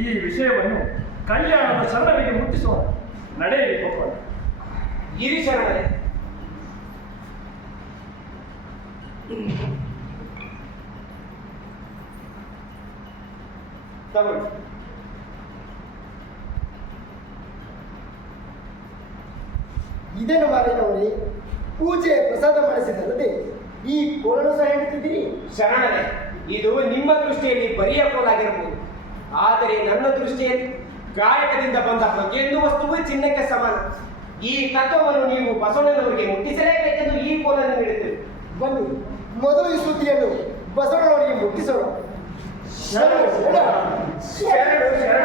ಈ ವಿಷಯವನ್ನು ಕಲ್ಯಾಣದ ಶರಣರಿಗೆ ಮುಟ್ಟಿಸೋಣ. ನಡೆಯಲಿ ಹೋಗೋಣ. ಇರಿ ಶರಣರೇ. ತಗೊಳ್ಳಿ. ಇದೇನು ಮಾರೇನವರೇ, ಪೂಜೆ ಪ್ರಸಾದ ಮಾಡಿಸಿದಲ್ಲದೆ ಈ ಕೋಲನ್ನು ಸಹ ಹೇಳ್ತಿದ್ದೀರಿ? ಶರಣರೇ, ಇದು ನಿಮ್ಮ ದೃಷ್ಟಿಯಲ್ಲಿ ಬರಿಯ ಕೋಲಾಗಿರಬಹುದು. ಆದರೆ ನನ್ನ ದೃಷ್ಟಿಯಲ್ಲಿ ಕಾಯಕದಿಂದ ಬಂದ ಪ್ರತಿಯೊಂದು ವಸ್ತುವು ಚಿನ್ನಕ್ಕೆ ಸಮಾನ. ಈ ತತ್ವವನ್ನು ನೀವು ಬಸವಣ್ಣನವರಿಗೆ ಮುಟ್ಟಿಸಲೇಬೇಕೆಂದು ಈ ಕೋಲನ್ನು ನೀಡುತ್ತೇವೆ. ಬನ್ನಿ, ಮೊದಲು ಈ ಸುದ್ದಿಯನ್ನು ಬಸವಣ್ಣನವರಿಗೆ ಮುಟ್ಟಿಸೋಣ. ಶರಣು, ಶರಣ. ಶರಣು ಶರಣ.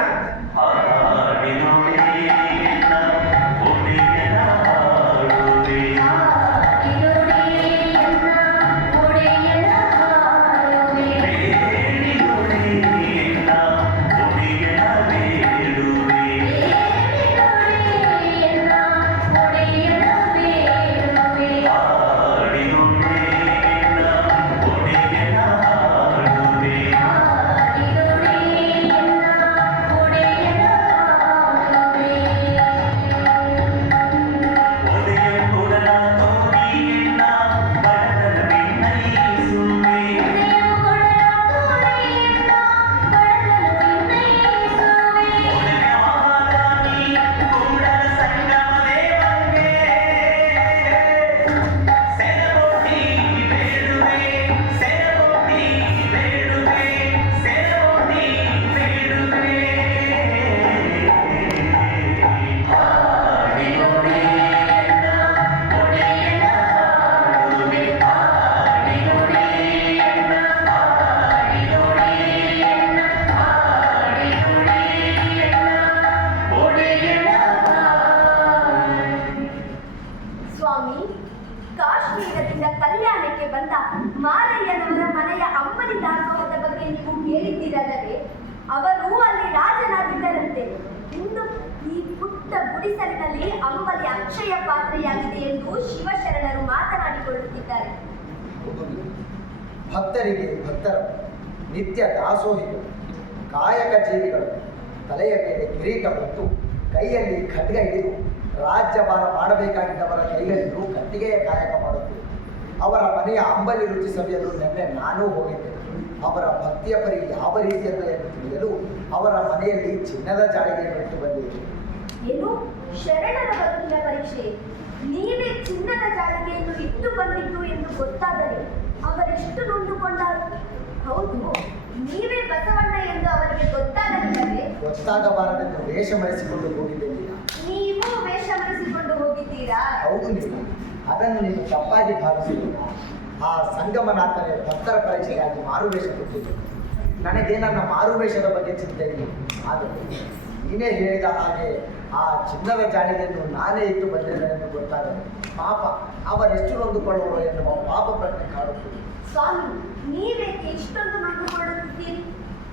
ಸ್ವಾಮಿ, ಕಾಶ್ಮೀರದಿಂದ ಕಲ್ಯಾಣಕ್ಕೆ ಬಂದ ಮಾರಯ್ಯನವರ ಮನೆಯ ಅಂಬಲಿ ದಾಸೋಹದ ಬಗ್ಗೆ ನೀವು ಕೇಳಿದ್ದೀರಲ್ಲವೇ? ಅವರು ಅಲ್ಲಿ ರಾಜನಾಗಿದ್ದರಂತೆ. ಇಂದು ಈ ಪುಟ್ಟ ಗುಡಿಸಲಿನಲ್ಲಿ ಅಂಬಲಿ ಅಕ್ಷಯ ಪಾತ್ರೆಯಾಗಿದೆ ಎಂದು ಶಿವಶರಣರು ಮಾತನಾಡಿಕೊಳ್ಳುತ್ತಿದ್ದಾರೆ. ಭಕ್ತರಿಗೆ ಭಕ್ತರು, ನಿತ್ಯ ದಾಸೋಹಿಗಳು, ಕಾಯಕ ಜೀವಿಗಳು ತಲೆಯ ಮೇಲೆ ಕಿರೀಟ ಹೊತ್ತು ಕೈಯಲ್ಲಿ ಖಡ್ಗ ಹಿಡಿದು ರಾಜ್ಯಭಾರ ಮಾಡಬೇಕಾಗಿದ್ದವರ ಕೈಗಳಿಂದ ಕಟ್ಟಿಗೆಯ ಕಾಯಕ ಮಾಡುತ್ತಿದೆ. ಅವರ ಮನೆಯ ಅಂಬಲಿ ರುಚಿ ಸವಿಯಲು ನಿನ್ನೆ ನಾನೂ ಹೋಗಿದ್ದೆ. ಅವರ ಭಕ್ತಿಯ ಪರಿ ಯಾವ ರೀತಿಯದ್ದು ಎಂದು ತಿಳಿಯಲು ಅವರ ಮನೆಯಲ್ಲಿ ಚಿನ್ನದ ಜಾಳಿಗೆಯನ್ನು ಇಟ್ಟು ಬಂದಿದೆ. ಏನು ಶರಣರ ಬದುಕಿನ ಪರೀಕ್ಷೆ? ನೀವೇ ಚಿನ್ನದ ಜಾಳಿಗೆಯನ್ನು ಇಟ್ಟು ಬಂದಿದ್ದು ಎಂದು ಗೊತ್ತಾದರೆ ಅವರೆಷ್ಟು ನೊಂದುಕೊಂಡರು. ಹೌದು, ನೀವೇ ಬಸವಣ್ಣ ಎಂದು ಅವರಿಗೆ ಗೊತ್ತಾಗಲಿಲ್ಲವೇ? ಗೊತ್ತಾಗಬಾರದೆಂದು ವೇಷ ಮರೆಸಿಕೊಂಡು ಹೋಗಿದ್ದೇನೆ. ನೀವು ವೇಷ ಮರೆಸಿಕೊಂಡು ಹೋಗಿದ್ದೀರಾ? ಹೌದು, ನೀವು ಅದನ್ನು ನೀವು ತಪ್ಪಾಗಿ ಭಾವಿಸಿಲ್ಲ. ಆ ಸಂಗಮನಾಥನ ಭಕ್ತರ ಪರೀಕ್ಷೆಗಾಗಿ ಮಾರುವೇಷ ಕೊಟ್ಟಿದ್ದೆ. ನನಗೆ ನನ್ನ ಮಾರುವೇಷದ ಬಗ್ಗೆ ಚಿಂತೆ ಇಲ್ಲ. ಆದರೆ ನೀನೇ ಹೇಳಿದ ಹಾಗೆ ಆ ಚಿನ್ನದ ಜಾಳಿಗೆಯನ್ನು ನಾನೇ ಇಟ್ಟು ಬಂದಿದ್ದೇನೆ ಎಂದು ಗೊತ್ತಾದರೆ ಪಾಪ ಅವರೆಷ್ಟು ನೊಂದುಕೊಳ್ಳುವರು ಎನ್ನುವ ಪಾಪ ಪ್ರಜ್ಞೆ ಕಾಡುತ್ತದೆ. ಸ್ವಾಮಿ, ನೀವೇಕೆ ಇಷ್ಟೊಂದು ನೊಂದುಕೊಳ್ಳುತ್ತಿದ್ದೀರಿ?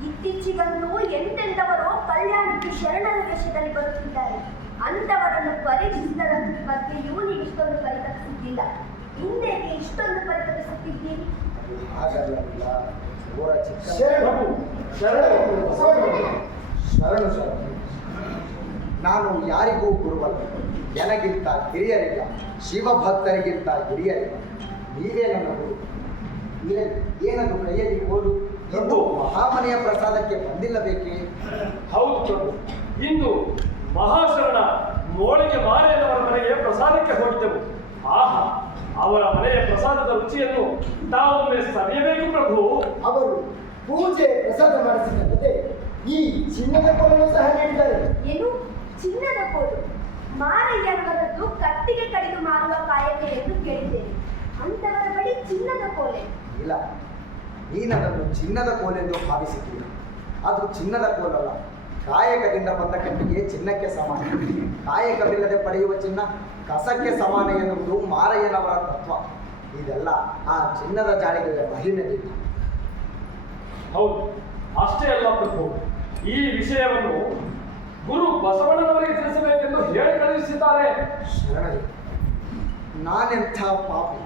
ಇತ್ತೀಚೆಗಂತೂ ಎಂತೆಂಥವರೋ ಕಲ್ಯಾಣಕ್ಕೆ ಶರಣರ ವೇಷದಲ್ಲಿ ಬರುತ್ತಿದ್ದಾರೆ. ಅಂಥವರನ್ನು ಪರೀಕ್ಷಿಸಿದ ಬಗ್ಗೆಯೂ ನೀವು ಇಷ್ಟೊಂದು ಪರಿತಪಿಸುತ್ತಿಲ್ಲ. ಹಿಂದೆಗೆ ಇಷ್ಟೊಂದು ಪರಿತಪಿಸುತ್ತಿದ್ದೀರಿ? ಹಾಗಲ್ಲ, ಘೋರ ಚಿಕ್ಕ ಶರಣು ಶರಣು ಶರಣು. ನಾನು ಯಾರಿಗೂ ಗುರುವಲ್ಲ, ನನಗಿಂತ ಹಿರಿಯರಿಲ್ಲ, ಶಿವಭಕ್ತರಿಗಿಂತ ಹಿರಿಯರಿಲ್ಲ. ನೀವೇ ನನ್ನ ಗುರು. ಏನದು ಕೈಯಲ್ಲಿ ಕೋಲು? ಇಂದು ಮಹಾಮನೆಯ ಪ್ರಸಾದಕ್ಕೆ ಬಂದಿಲ್ಲಬೇಕೇ? ಹೌದು ಪ್ರಭು, ಇಂದು ಮಹಾಶರಣ ಮೋಳಿಗೆ ಮಾರೇನವರ ಮನೆಗೆ ಪ್ರಸಾದಕ್ಕೆ ಹೋಗಿದ್ದೆವು. ಆಹಾ, ಅವರ ಮನೆಯ ಪ್ರಸಾದದ ರುಚಿಯನ್ನು ತಾವೊಮ್ಮೆ ಸವಿಯಬೇಕು ಪ್ರಭು. ಅವರು ಪೂಜೆ ಪ್ರಸಾದ ಮಾಡಿಸಿದಂತೆ ಈ ಚಿನ್ನದ ಕೋಲನ್ನು ಸಹ ನೀಡಿದ್ದಾರೆ. ಏನು ಚಿನ್ನದ ಕೋಲು? ಮಾರಯ್ಯನವರದ್ದು ಕಟ್ಟಿಗೆ ಕಡಿದು ಮಾರುವ ಕಾಯಕ ಎಂದು ಕೇಳಿದ್ದೇನೆ. ಅಂಥವರ ಬಳಿ ಚಿನ್ನದ ಕೋಲೆ? ಇಲ್ಲ, ನೀನದನ್ನು ಚಿನ್ನದ ಕೋಲೆಂದು ಭಾವಿಸಿದ್ದೀಯ. ಅದು ಚಿನ್ನದ ಕೋಲಲ್ಲ. ಕಾಯಕದಿಂದ ಬಂದ ಕಟ್ಟಿಗೆ ಚಿನ್ನಕ್ಕೆ ಸಮಾನ. ಕಾಯಕವಿಲ್ಲದೆ ಪಡೆಯುವ ಚಿನ್ನ ಕಸಕ್ಕೆ ಸಮಾನ ಎನ್ನುವುದು ಮಾರಯ್ಯನವರ ತತ್ವ. ಇದೆಲ್ಲ ಆ ಚಿನ್ನದ ಜಾಳಿಗೆಯ ಮಹಿಮೆಯಿಂದ. ಹೌದು, ಅಷ್ಟೇ ಅಲ್ಲ ಪ್ರಭು, ಈ ವಿಷಯವನ್ನು ಗುರು ಬಸವಣ್ಣನವರಿಗೆ ತಿಳಿಸಬೇಕೆಂದು ಹೇಳಿ ಕಳುಹಿಸಿದ್ದಾರೆ. ಶರಣರೇ, ನಾನೆಂಥ ಪಾಪಿ!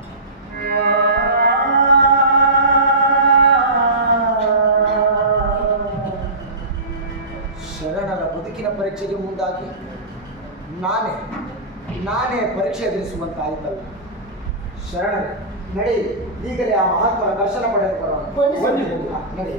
ಶರಣರ ಬದುಕಿನ ಪರೀಕ್ಷೆಗೆ ಮುಂದಾಗಿ ನಾನೇ ಪರೀಕ್ಷೆ ಎದುರಿಸುವಂತಾಯಿತಲ್ಲ. ಶರಣರೇ, ನಡೆ, ಈಗಲೇ ಆ ಮಹಾತ್ಮರ ದರ್ಶನ ಪಡೆದು ಬರೋಣ. ನಡೆ.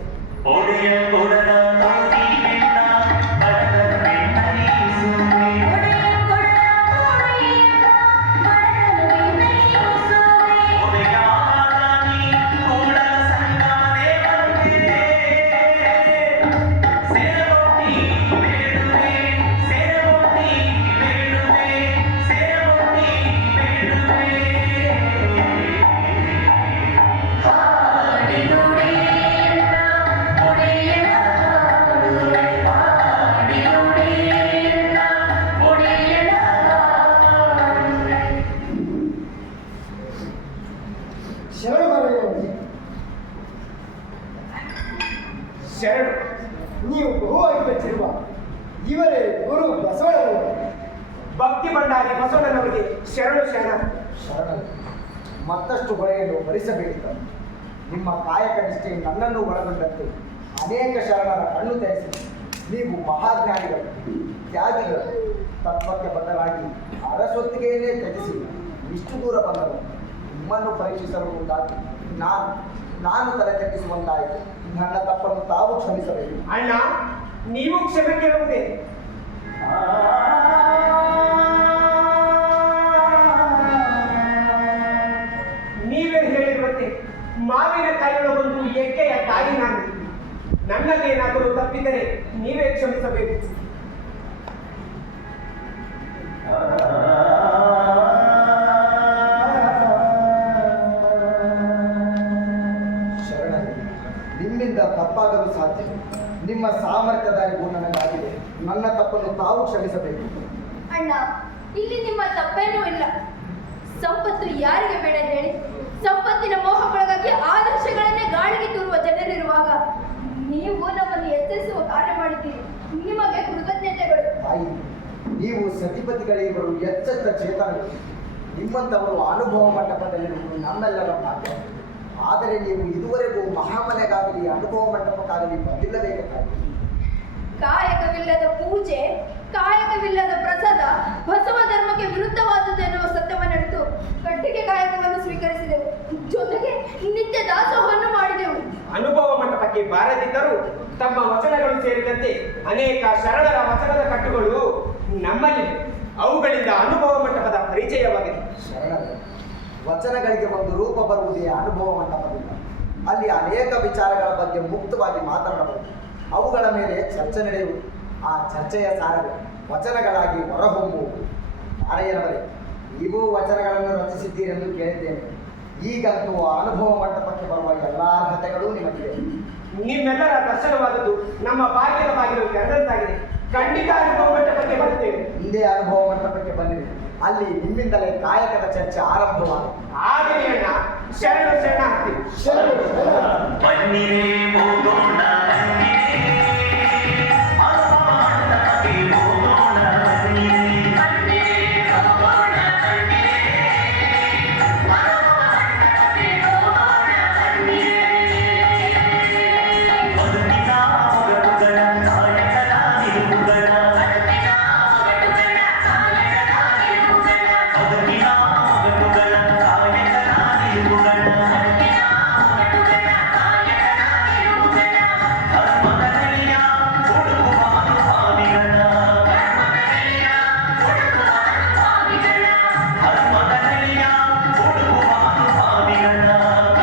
ಇವರೇ ಗುರು ಬಸವಣ್ಣನವರು. ಭಕ್ತಿ ಭಂಡಾರಿ ಬಸವಣ್ಣನವರಿಗೆ ಶರಣು ಶರಣ. ಶರಣರು ಮತ್ತಷ್ಟು ಹೊಳೆಯನ್ನು ಭರಿಸಬೇಕಿತ್ತು. ನಿಮ್ಮ ಕಾಯಕ ನಿಷ್ಠೆ ನನ್ನನ್ನು ಒಳಗೊಂಡಂತೆ ಅನೇಕ ಶರಣರ ಕಣ್ಣು ತೆರೆಸಿ ನೀವು ಮಹಾಜ್ಞಾನಿಗಳು, ತ್ಯಾಗಿಗಳು, ತತ್ವಕ್ಕೆ ಬದ್ಧರಾಗಿ ಅರಸೊತ್ತಿಗೆಯನ್ನೇ ತ್ಯಜಿಸಿ ಇಷ್ಟು ದೂರ ಬಂದರು. ನಿಮ್ಮನ್ನು ಪರೀಕ್ಷಿಸಲು ಮುಂದಾಗಿ ನಾನು ತಲೆ ತಗ್ಗಿಸುವಂತಾಯಿತು. ನನ್ನ ತಪ್ಪನ್ನು ತಾವು ಕ್ಷಮಿಸಬೇಕು. ಅಣ್ಣ, ನೀವು ಕ್ಷಮೆ ಕೇಳುವುದೇ? ನೀವೇ ಹೇಳಿರುವಂತೆ ಮಾವಿನ ಕಾಯಿಗಳ ಒಂದು ಎಕ್ಕೆಯ ತಾಯಿ ನಾನು. ನನ್ನದೇನಾದರೂ ತಪ್ಪಿದರೆ ನೀವೇ ಕ್ಷಮಿಸಬೇಕು. ಶರಣರೇ, ನಿಮ್ಮಿಂದ ತಪ್ಪಾಗಲು ಸಾಧ್ಯ. ನಿಮ್ಮ ಸಾಮರ್ಥ್ಯದ ಅರಿವು ನನಗಾಗಿದೆ. ನನ್ನ ತಪ್ಪನ್ನು ತಾವು ಕ್ಷಮಿಸಬೇಕು. ಅಣ್ಣ, ಇಲ್ಲಿ ನಿಮ್ಮ ತಪ್ಪೇನೂ ಇಲ್ಲ. ಸಂಪತ್ತು ಯಾರಿಗೆ ಬೇಡ ಹೇಳಿ? ಸಂಪತ್ತಿನ ಮೋಹಕ್ಕೊಳಗಾಗಿ ಆದರ್ಶಗಳನ್ನೇ ಗಾಳಿಗೆ ತೂರುವ ಜನರಿರುವಾಗ ನೀವು ನಮ್ಮನ್ನು ಎಚ್ಚರಿಸುವ ಕಾರ್ಯ ಮಾಡಿದ್ದೀರಿ. ನಿಮಗೆ ಕೃತಜ್ಞತೆಗಳು. ತಾಯಿ, ನೀವು ಸತಿಪತಿಗಳಿವರು ಎಚ್ಚೆತ್ತ ಚೇತನಗಳು. ನಿಮ್ಮಂಥವರು ಅನುಭವ ಮಂಟಪದಲ್ಲಿರುವುದು ನಮ್ಮೆಲ್ಲರ ಭಾಗ್ಯ. ಆದರೆ ನೀವು ಇದುವರೆಗೂ ಮಹಾಮನೆಗಾಗಲಿ ಅನುಭವ ಮಂಟಪಕ್ಕಾಗಲಿ ಬಂದಿಲ್ಲಬೇಕಾಗಿದೆ. ಕಾಯಕವಿಲ್ಲದ ಪೂಜೆ, ಕಾಯಕವಿಲ್ಲದ ಪ್ರಸಾದ ಬಸವ ಧರ್ಮಕ್ಕೆ ವಿರುದ್ಧವಾದದ್ದು ಎನ್ನುವ ಸತ್ಯವನ್ನರಿತು ಕಟ್ಟಿಗೆ ಕಾಯಕವನ್ನು ಸ್ವೀಕರಿಸಿದೆವು. ಜೊತೆಗೆ ನಿತ್ಯ ದಾಸೋಹವನ್ನು ಮಾಡಿದೆವು. ಅನುಭವ ಮಂಟಪಕ್ಕೆ ಬಾರದಿದ್ದರೂ ತಮ್ಮ ವಚನಗಳು ಸೇರಿದಂತೆ ಅನೇಕ ಶರಣರ ವಚನದ ಕಟ್ಟುಗಳು ನಮ್ಮಲ್ಲಿ. ಅವುಗಳಿಂದ ಅನುಭವ ಮಂಟಪದ ಪರಿಚಯವಾಗಿದೆ. ಶರಣರೇ, ವಚನಗಳಿಗೆ ಒಂದು ರೂಪ ಬರುವುದೇ ಅನುಭವ ಮಂಟಪದಿಂದ. ಅಲ್ಲಿ ಅನೇಕ ವಿಚಾರಗಳ ಬಗ್ಗೆ ಮುಕ್ತವಾಗಿ ಮಾತನಾಡಬಹುದು. ಅವುಗಳ ಮೇಲೆ ಚರ್ಚೆ ನಡೆಯುವುದು. ಆ ಚರ್ಚೆಯ ಸಾರವೇ ವಚನಗಳಾಗಿ ಹೊರಹೊಮ್ಮುವುದು. ನಾರಾಯಣವರೇ, ನೀವು ವಚನಗಳನ್ನು ರಚಿಸಿದ್ದೀರೆಂದು ಕೇಳಿದ್ದೇನೆ. ಈಗಂತೂ ಅನುಭವ ಮಂಟಪಕ್ಕೆ ಬರುವ ಎಲ್ಲ ಅರ್ಹತೆಗಳೂ ನಿಮಗಿದೆ. ನಿಮ್ಮೆಲ್ಲರ ದರ್ಶನವಾದದ್ದು ನಮ್ಮ ಭಾಗ್ಯದ ಬಾಗಿಲು ತೆರೆದಂತಾಗಿದೆ. ಖಂಡಿತ ಅನುಭವ ಮಂಟಪಕ್ಕೆ ಬರುತ್ತೇವೆ. ಹಿಂದೆ ಅನುಭವ ಮಂಟಪಕ್ಕೆ ಬಂದಿದೆ. ಅಲ್ಲಿ ನಿಮ್ಮಿಂದಲೇ ಕಾಯಕದ ಚರ್ಚೆ ಆರಂಭವಾಗಿದೆ. ಆಗಲಿ ಅಣ್ಣ, ಶರಣು ಶರಣಾರ್ಥಿ. ಬನ್ನಿರೇ ಹೋಗೋಣ, ಬನ್ನಿರೇ ಅನುಭವ ಮಂಟಪಕ್ಕೆ ಹೋಗೋಣ, ಬನ್ನಿರೇ ಹೋಗೋಣ, ಬನ್ನಿರೇ ಅನುಭವ ಮಂಟಪಕ್ಕೆ ಹೋಗೋಣ, ಬನ್ನಿರೇ ಬದುಕಿನ ಮೊಗಡುಗಳ ನಾಯಕರ ನಿಲುವುಗಳ, ಬದುಕಿನ ಮೊಗಡುಗಳ ನಾಯಕರ ನಿಲುವುಗಳ ಧರ್ಮದಲ್ಲಿಯ ಹುಡುಕುವ ಅನುಭಾವಿಗಳ,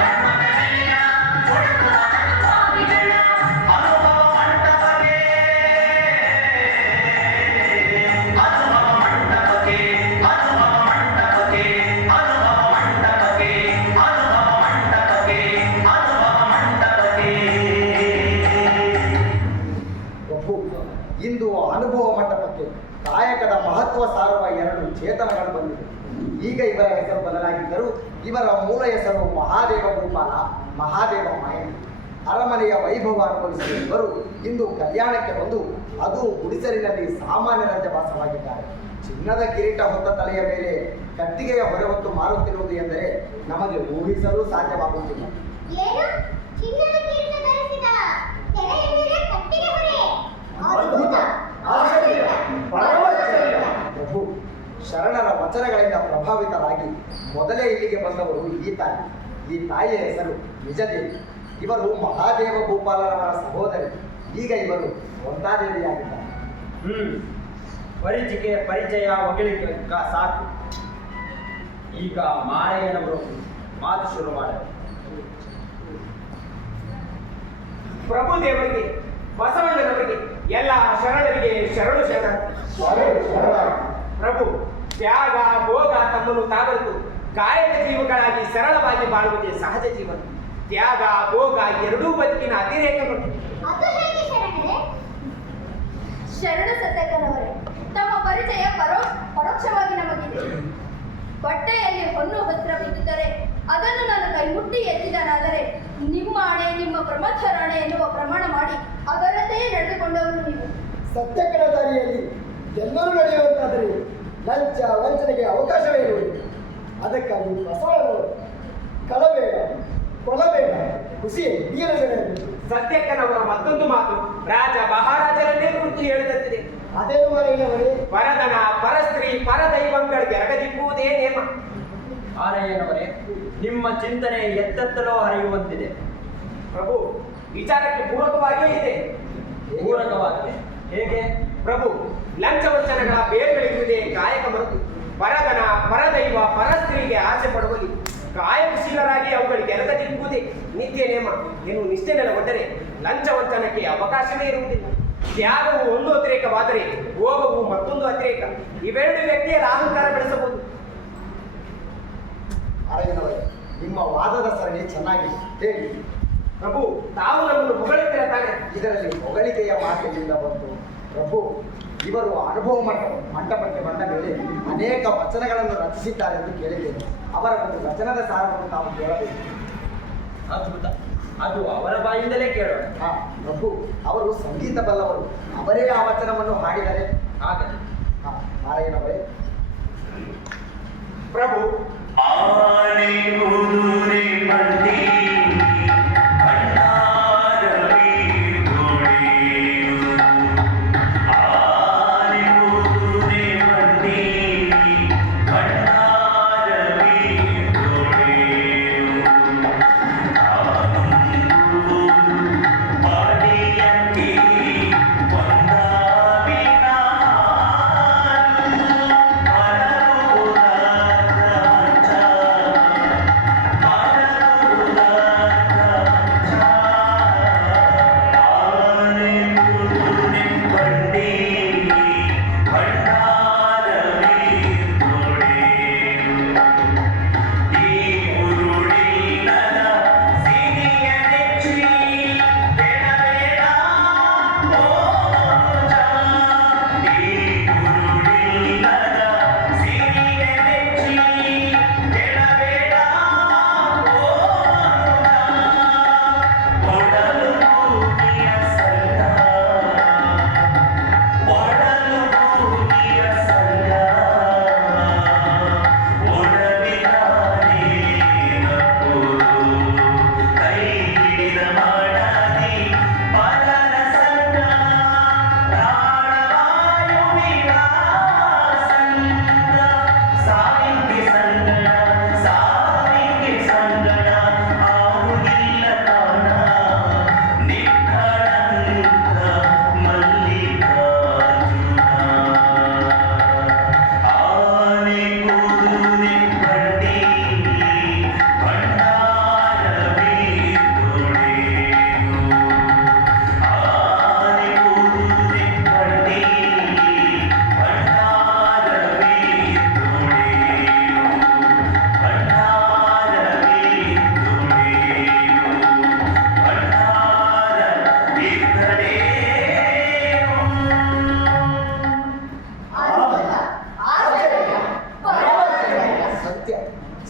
ಧರ್ಮದಲ್ಲಿಯ ಹುಡುಕುವ ಅನುಭಾವಿಗಳ ಅನುಭವ ಮಂಟಪಕ್ಕೆ, ಅನುಭವ ಮಂಟಪಕ್ಕೆ, ಅನುಭವ ಮಂಟಪಕ್ಕೆ, ಅನುಭವ ಮಂಟಪಕ್ಕೆ, ಅನುಭವ ಮಂಟಪಕ್ಕೆ. ಪ್ರಭು, ಇಂದು ಅನುಭವ ಮಂಟಪಕ್ಕೆ ಕಾಯಕದ ಮಹತ್ವ ಸಾರುವ ಎರಡು ಚೇತನಗಳು ಬಂದಿವೆ. ಈಗ ಇವರ ಹೆಸರು ಬದಲಾಗಿದ್ದರೂ ಇವರ ಮೂಲ ಹೆಸರು ಮಹಾದೇವ ಗೋಪಾಲ, ಮಹಾದೇವ ಮಾಯಣ್ಣ. ಅರಮನೆಯ ವೈಭವ ಅನುಭವಿಸಿದ ಇವರು ಇಂದು ಕಲ್ಯಾಣಕ್ಕೆ ಬಂದು ಅದು ಗುಡಿಸಲಿನಲ್ಲಿ ಸಾಮಾನ್ಯರಂತೆ ವಾಸವಾಗಿದ್ದಾರೆ. ಚಿನ್ನದ ಕಿರೀಟ ಹೊತ್ತ ತಲೆಯ ಮೇಲೆ ಕಟ್ಟಿಗೆಯ ಹೊರೆ ಹೊತ್ತು ಮಾರುತ್ತಿರುವುದು ಎಂದರೆ ನಮಗೆ ಊಹಿಸಲು ಸಾಧ್ಯವಾಗುತ್ತಿಲ್ಲ. ಏನು? ಚಿನ್ನದ ಕಿರೀಟ ಧರಿಸಿದ, ತೆರೆಯ ಮೇಲೆ ಕಟ್ಟಿಗೆ ಹೊರೆ. ಅದ್ಭುತ, ಆಶ್ಚರ್ಯ, ಪರಮಾಶ್ಚರ್ಯ. ಪ್ರಭು, ಶರಣರ ವಚನಗಳಿಂದ ಪ್ರಭಾವಿತರಾಗಿ ಮೊದಲೇ ಇಲ್ಲಿಗೆ ಬಂದವರು ಈ ತಾಯಿಯ ಹೆಸರು ನಿಜದೇವಿ. ಇವರು ಮಹಾದೇವ ಭೂಪಾಲರವರ ಸಹೋದರಿ. ಈಗ ಇವರು ವಂದಾದೇವಿಯಾಗಿದ್ದಾರೆ. ಪರಿಚಯ ಹೊಗಳಿಕೆ ಸಾಕು. ಈಗ ಮಾರಯ್ಯನವರು ಮಾತು ಶುರು ಮಾಡಬೇಕು. ಪ್ರಭುದೇವರಿಗೆ, ಬಸವಣ್ಣನವರಿಗೆ, ಎಲ್ಲ ಶರಣರಿಗೆ ಶರಣು ಶರಣ. ಪ್ರಭು, ತ್ಯಾಗ ಭೋಗ ತಮ್ಮನ್ನು ತಾವರಿತು ಕಾಯಕ ಜೀವಗಳಾಗಿ ಸರಳವಾಗಿ ಬಾಳುವುದೇ ಸಹಜ ಜೀವನ. ತ್ಯಾಗ ಭೋಗ ಎರಡೂ ಬದುಕಿನ ಅತಿರೇಕಗಳು. ಅದು ಹೇಗೆ ಶರಣರೇ? ಶರಣ ಸತ್ಯಕನವರೇ, ತಮ್ಮ ಪರಿಚಯ ಪರೋಕ್ಷವಾಗಿ ನಮಗಿದೆ. ಬಟ್ಟೆಯಲ್ಲಿ ಹೊನ್ನು ವಸ್ತ್ರವಿದ್ದರೆ ಅದನ್ನು ನಾನು ಕೈಮುಟ್ಟಿ ಎತ್ತಿದನಾದರೆ ನಿಮ್ಮ ಆಣೆ, ನಿಮ್ಮ ಪ್ರಮಥರಾಣೆ ಎನ್ನುವ ಪ್ರಮಾಣ ಮಾಡಿ ಅದರಂತೆಯೇ ನಡೆದುಕೊಂಡವರು ನೀವು. ಸತ್ಯಕರ ದಾರಿಯಲ್ಲಿ ಎಲ್ಲರೂ ನಡೆಯುವಂತಾದರೆ ಲಂಚ ವಂಚನೆಗೆ ಅವಕಾಶವೇ ಇರುವುದು. ಅದಕ್ಕಾಗಿ ಬಸವಣ್ಣನವರು ಕಳಬೇಡ, ಕೊಲಬೇಡ, ಖುಷಿ ನೀರಬೇಡ ಎಂದು. ಸತ್ಯಕ್ಕನವರ ಮತ್ತೊಂದು ಮಾತು ರಾಜ ಮಹಾರಾಜರನ್ನೇ ಕುರಿತು ಹೇಳಿದಂತಿದೆ. ಅದೇನು ಮಾರಯ್ಯನವರೇ? ಪರದನ ಪರಸ್ತ್ರೀ ಪರದೈವಂಗಳಿಗೆ ಎರಗದಿಪ್ಪುವುದೇ ನೇಮ. ಆರಯ್ಯನವರೇ, ನಿಮ್ಮ ಚಿಂತನೆ ಎತ್ತೆತ್ತಲೋ ಹರಿಯುವಂತಿದೆ. ಪ್ರಭು, ವಿಚಾರಕ್ಕೆ ಪೂರಕವಾಗಿಯೇ ಇದೆ. ಪೂರಕವಾಗಿದೆ. ಹೇಗೆ? ಪ್ರಭು, ಲಂಚವಂಚನೆಗಳ ಬೇರ್ಗಳಿರುವುದೇ ಕಾಯಕ ಮರೆತು ಪರದನ ಪರದೈವ ಪರಸ್ತ್ರೀಗೆ ಆಸೆ ಪಡುವಲ್ಲಿ ಕಾಯಕಶೀಲರಾಗಿ ಅವುಗಳಿಗೆ ಎರಗದಿಪ್ಪುವುದೇ ನಿತ್ಯ ನೇಮ. ಏನು ನಿಷ್ಠೆ ನೆಲೆಗೊಂಡರೆ ಲಂಚವಂಚನಕ್ಕೆ ಅವಕಾಶವೇ ಇರುವುದಿಲ್ಲ. ತ್ಯಾಗವು ಒಂದು ಅತಿರೇಕವಾದರೆ ಭೋಗವು ಮತ್ತೊಂದು ಅತಿರೇಕ. ಇವೆರಡು ವ್ಯಕ್ತಿಯರ ಅಹಂಕಾರ ಬೆಳೆಸಬಹುದು. ಮಾರಯ್ಯನವರೇ, ನಿಮ್ಮ ವಾದದ ಸರಣಿ ಚೆನ್ನಾಗಿದೆ, ಹೇಳಿ. ಪ್ರಭು, ತಾವು ನಮ್ಮನ್ನು ಹೊಗಳುತ್ತೀರ ತಾನೆ? ಇದರಲ್ಲಿ ಹೊಗಳಿಕೆಯ ಮಾತಿನಿಂದ ಬಂತು. ಪ್ರಭು, ಇವರು ಅನುಭವ ಮಂಟಪಕ್ಕೆ ಬಂದ ಮೇಲೆ ಅನೇಕ ವಚನಗಳನ್ನು ರಚಿಸಿದ್ದಾರೆ ಎಂದು ಕೇಳಿದ್ದೇನೆ. ಅವರ ಒಂದು ವಚನದ ಸಾರವನ್ನು ತಾವು ಕೇಳಬೇಕು. ಅದ್ಭುತ. ಅದು ಅವರ ಬಾಯಿಂದಲೇ ಕೇಳೋಣ. ಹಾ ಪ್ರಭು, ಅವರು ಸಂಗೀತ ಬಲ್ಲವರು. ಅವರೇ ಆ ವಚನವನ್ನು ಹಾಡಿದರೆ ಹಾಗಲ್ಲ. ಹಾ ಮಾರಯ್ಯನವರೇ. ಪ್ರಭು, ಆನೆ ಕುದುರೆ ಬಂಡಿ ಭಂಡಾರವಿ ತೊಳೆಯುವುದು. ಆನೆ ಕುದುರೆ ಬಂಡಿ ಭಂಡಾರವಿ ತೊಳೆಯುವುದು. ಪಾಡಿಯಂತಿ ಒಂದಾವಿನ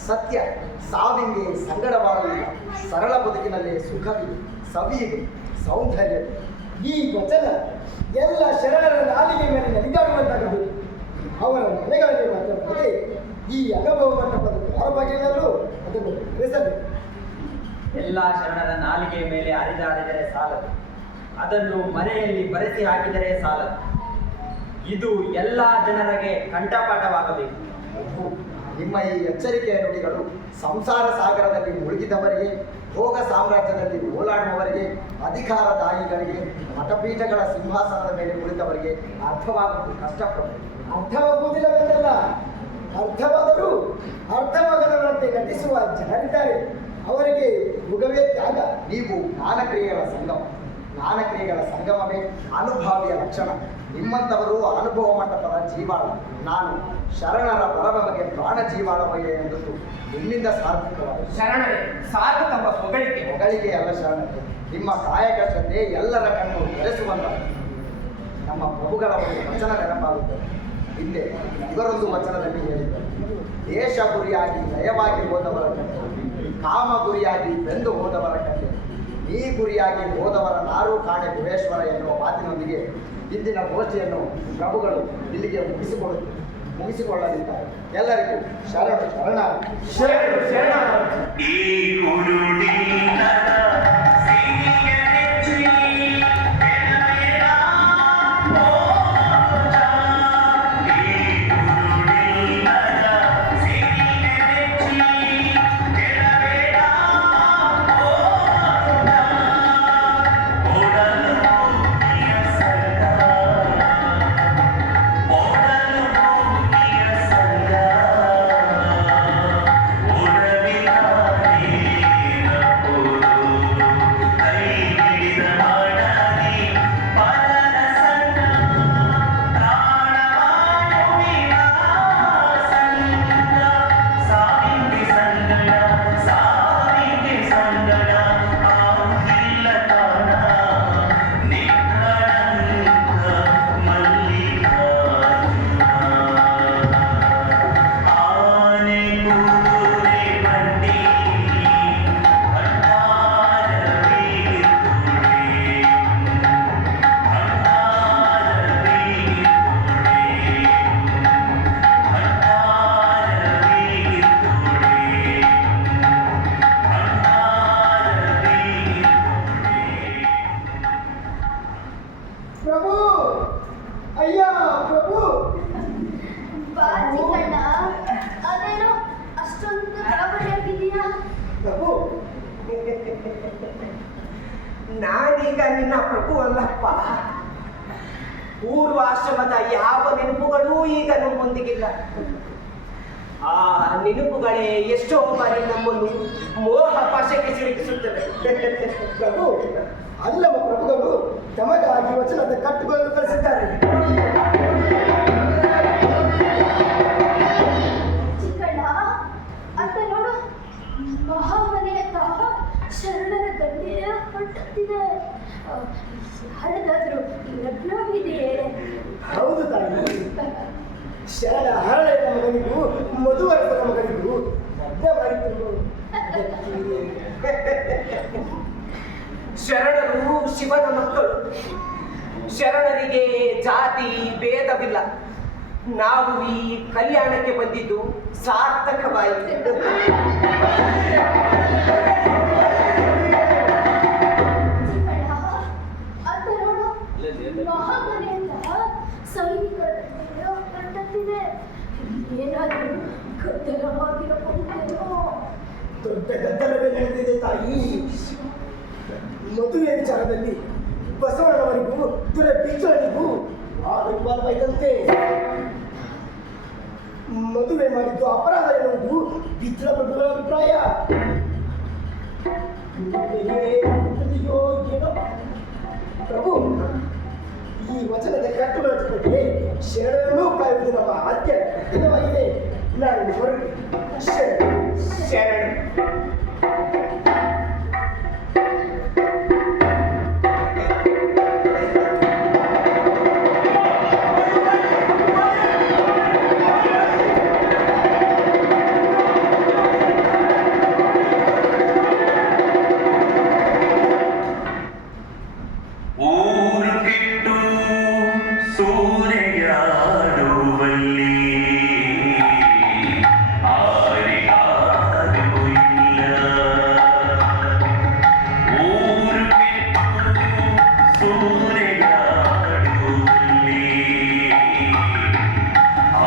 ಸತ್ಯ, ಸಾವಿಗೆ ಸಂಗಡವಾಗಲಿಲ್ಲ. ಸರಳ ಬದುಕಿನಲ್ಲಿ ಸುಖವಿದೆ, ಸವಿಯಿದೆ, ಸೌಂದರ್ಯ. ಈ ವಚನ ಎಲ್ಲ ಶರಣರ ನಾಲಿಗೆ ಮೇಲೆ ನಲಿದಾಡುವಂತಾಗಬೇಕು. ಅವರ ಮನೆಗಳಲ್ಲಿ ಮಾತನಾಡದೆ ಈ ಅನುಭವ ಮಂಟಪದ ಹೊರಬಗೆಯಲ್ಲೂ ಅದನ್ನು ಬೆಳೆಸಬೇಕು. ಎಲ್ಲ ಶರಣರ ನಾಲಿಗೆ ಮೇಲೆ ಹರಿದಾಡಿದರೆ ಸಾಲದು, ಅದನ್ನು ಮನೆಯಲ್ಲಿ ಬರೆಸಿ ಹಾಕಿದರೆ ಸಾಲದು. ಇದು ಎಲ್ಲ ಜನರಿಗೆ ಕಂಠಪಾಠವಾಗಬೇಕು. ನಿಮ್ಮ ಈ ಎಚ್ಚರಿಕೆಯ ನುಡಿಗಳು ಸಂಸಾರ ಸಾಗರದಲ್ಲಿ ಮುಳುಗಿದವರಿಗೆ, ಭೋಗ ಸಾಮ್ರಾಜ್ಯದಲ್ಲಿ ಓಲಾಡುವವರಿಗೆ, ಅಧಿಕಾರದಾಯಿಗಳಿಗೆ, ಮಠಪೀಠಗಳ ಸಿಂಹಾಸನದ ಮೇಲೆ ಕುಳಿತವರಿಗೆ ಅರ್ಥವಾಗುವುದು ಕಷ್ಟಪಡುವುದು. ಅರ್ಥವಾಗುವುದಿಲ್ಲವೆಂದಲ್ಲ, ಅರ್ಥವಾದರೂ ಅರ್ಥವಾಗದವರಂತೆ ನಟಿಸುವ ಜನರಿದ್ದಾರೆ. ಅವರಿಗೆ ಯುಗವೇ ತ್ಯಾಗ. ನೀವು ಜ್ಞಾನಕ್ರಿಯೆಗಳ ಸಂಗಮವೇ ಅನುಭಾವಿಯ ಲಕ್ಷಣ. ನಿಮ್ಮಂಥವರು ಅನುಭವ ಮಂಟಪದ ಜೀವಾಳ. ನಾನು ಶರಣರ ಬರಬಗೆ ಪ್ರಾಣ ಜೀವಾಳವಯ್ಯ ಎಂದದ್ದು ನಿಮ್ಮಿಂದ ಸಾರ್ಥಕವಾದ ಶರಣರೇ, ಸಾಕು ತಮ್ಮ ಹೊಗಳಿಗೆ ಅಲ್ಲ ಶರಣರೇ, ನಿಮ್ಮ ಕಾಯಕ ಶ್ರದ್ಧೆ ಎಲ್ಲರ ಕಣ್ಣು ಬೆರೆಸುವಂತ. ನಮ್ಮ ಪ್ರಭುಗಳ ಒಂದು ವಚನ ನೆನಪಾಗುತ್ತದೆ. ಹಿಂದೆ ಇವರೊಂದು ವಚನದಲ್ಲಿ ಹೇಳಿದ್ದಾರೆ, ದೇಶ ಗುರಿಯಾಗಿ ಲಯವಾಗಿ ಹೋದವರ ಕಥೆ, ಕಾಮ ಗುರಿಯಾಗಿ ಬೆಂದು ಹೋದವರ ಕಥೆ, ಈ ಗುರಿಯಾಗಿ ಹೋದವರ ನಾರು ಕಾಣೆ ಗುಹೇಶ್ವರ ಎನ್ನುವ ಮಾತಿನೊಂದಿಗೆ ಇಂದಿನ ಗೋಷ್ಠಿಯನ್ನು ಪ್ರಭುಗಳು ಇಲ್ಲಿಗೆ ಮುಗಿಸಿಕೊಳ್ಳಲಿದ್ದಾರೆ. ಎಲ್ಲರಿಗೂ ಶರಣ ಶರಣ. ಶರಣು ಶರಣ. ಈ ಗುರುಡಿನ ಸಿರಿಯನೆಚ್ಚಿ ಎನಯನ ಮೋಜ. ಈ ಗುರುಡಿನ ಸಿರಿಯನೆಚ್ಚಿ ಎನಯನ ಮೋಜ. ಓಡಲು ಮುಗಿಯ ಸಂಗ, ಓಡಲು ಮುಗಿಯ ಸಂಗ. ಪ್ರಭು, ಅಯ್ಯ ಪ್ರಭು. ಬಾ ಚಿಕ್ಕಣ್ಣ, ಅದೇನೋ ಅಷ್ಟೊಂದು ಗಾಬರಿಯಾಗಿದೆಯಾ? ಪ್ರಭು, ನಾನೀಗ ನಿನ್ನ ಪ್ರಭು ಅಲ್ಲಪ್ಪ. ಪೂರ್ವಾಶ್ರಮದ ಯಾವ ನೆನಪುಗಳೂ ಈಗ ನಮ್ಮೊಂದಿಗಿಲ್ಲ. ಆ ನೆನಪುಗಳೇ ಎಷ್ಟೋ ಬಾರಿ ನಮ್ಮನ್ನು ಮೋಹ ಪಾಶಕ್ಕೆ ಸಿಲುಕಿಸುತ್ತವೆ. ಪ್ರಭು, ಅಲ್ಲವ ಪ್ರಭುಗಳು ತಮಗಾಗಿ ವಚನದ ಕಟ್ಟುಗಳನ್ನು ಕಳಿಸಿದ್ದಾರೆ. ಚಿಕ್ಕಣ್ಣ, ಅತ್ತ ನೋಡು, ಮಹಾಮನೆಯಂತಹ ಶರಣರ ಗಂಟೆಯ ಕಟ್ಟುತ್ತಿದೆ. ಯಾರದಾದ್ರೂ ಲಗ್ನವಿದೆಯೇ? ಹೌದು ತಾಯಿ, ಶರಣ ಹರಳೆಯ ಮಗನಿಗೂ ಮಧುವರಸನ ಮಗನಿಗೂ ಲಗ್ನವಾಯಿತು. ಶರಣರು ಶಿವನ ಮಕ್ಕಳು. ಶರಣರಿಗೆ ಜಾತಿ ಭೇದವಿಲ್ಲ. ನಾವು ಈ ಕಲ್ಯಾಣಕ್ಕೆ ಬಂದಿದ್ದು ಸಾರ್ಥಕವಾಯಿತು. ಚಿಕ್ಕಣ್ಣ, ಅತ್ತ ನೋಡು, ಮಹಾಮನೆಯಂತಹ ಸೈನಿಕರ ಗಂಟೆಯ ಕಟ್ಟುತ್ತಿದೆ. ಏನಾದರೂ ಗದ್ದಲವಾಗಿರಬಹುದೇನೋ? ದೊಡ್ಡ ಗದ್ದಲವೇ ನಡೆದಿದೆ ತಾಯಿ. ಮದುವೆ ವಿಚಾರದಲ್ಲಿ ಬಸವಣ್ಣನವರಿಗೂ ದೊರೆ ಬಿಚ್ಚಳಿಗೂ ಆರೋಪವಾದಂತೆ ಮದುವೆ ಮಾಡಿದ್ದು ಅಪರಾಧ ಎನ್ನುವುದು ಬಿಚ್ಚಳ ಪ್ರಭುಗಳ ಅಭಿಪ್ರಾಯ. ಪ್ರಭು, ಈ ವಚನದ ಕಟ್ಟುಗಳ ಜೊತೆಗೆ ಶರಣರನ್ನೂ ಕಾಯುವುದು ನಮ್ಮ ಆದ್ಯ ಕರ್ತವ್ಯವಾಗಿದೆ. ನಾನು ಹೊರಗೆ ಶರಣ. ಊರು ಕೆಟ್ಟು ಸೂರೆಯಾಡುವಲ್ಲಿ ಆರಿಗಾರು ಇಲ್ಲ. ಊರು ಕೆಟ್ಟು ಸೂರೆಯಾಡುವಲ್ಲಿ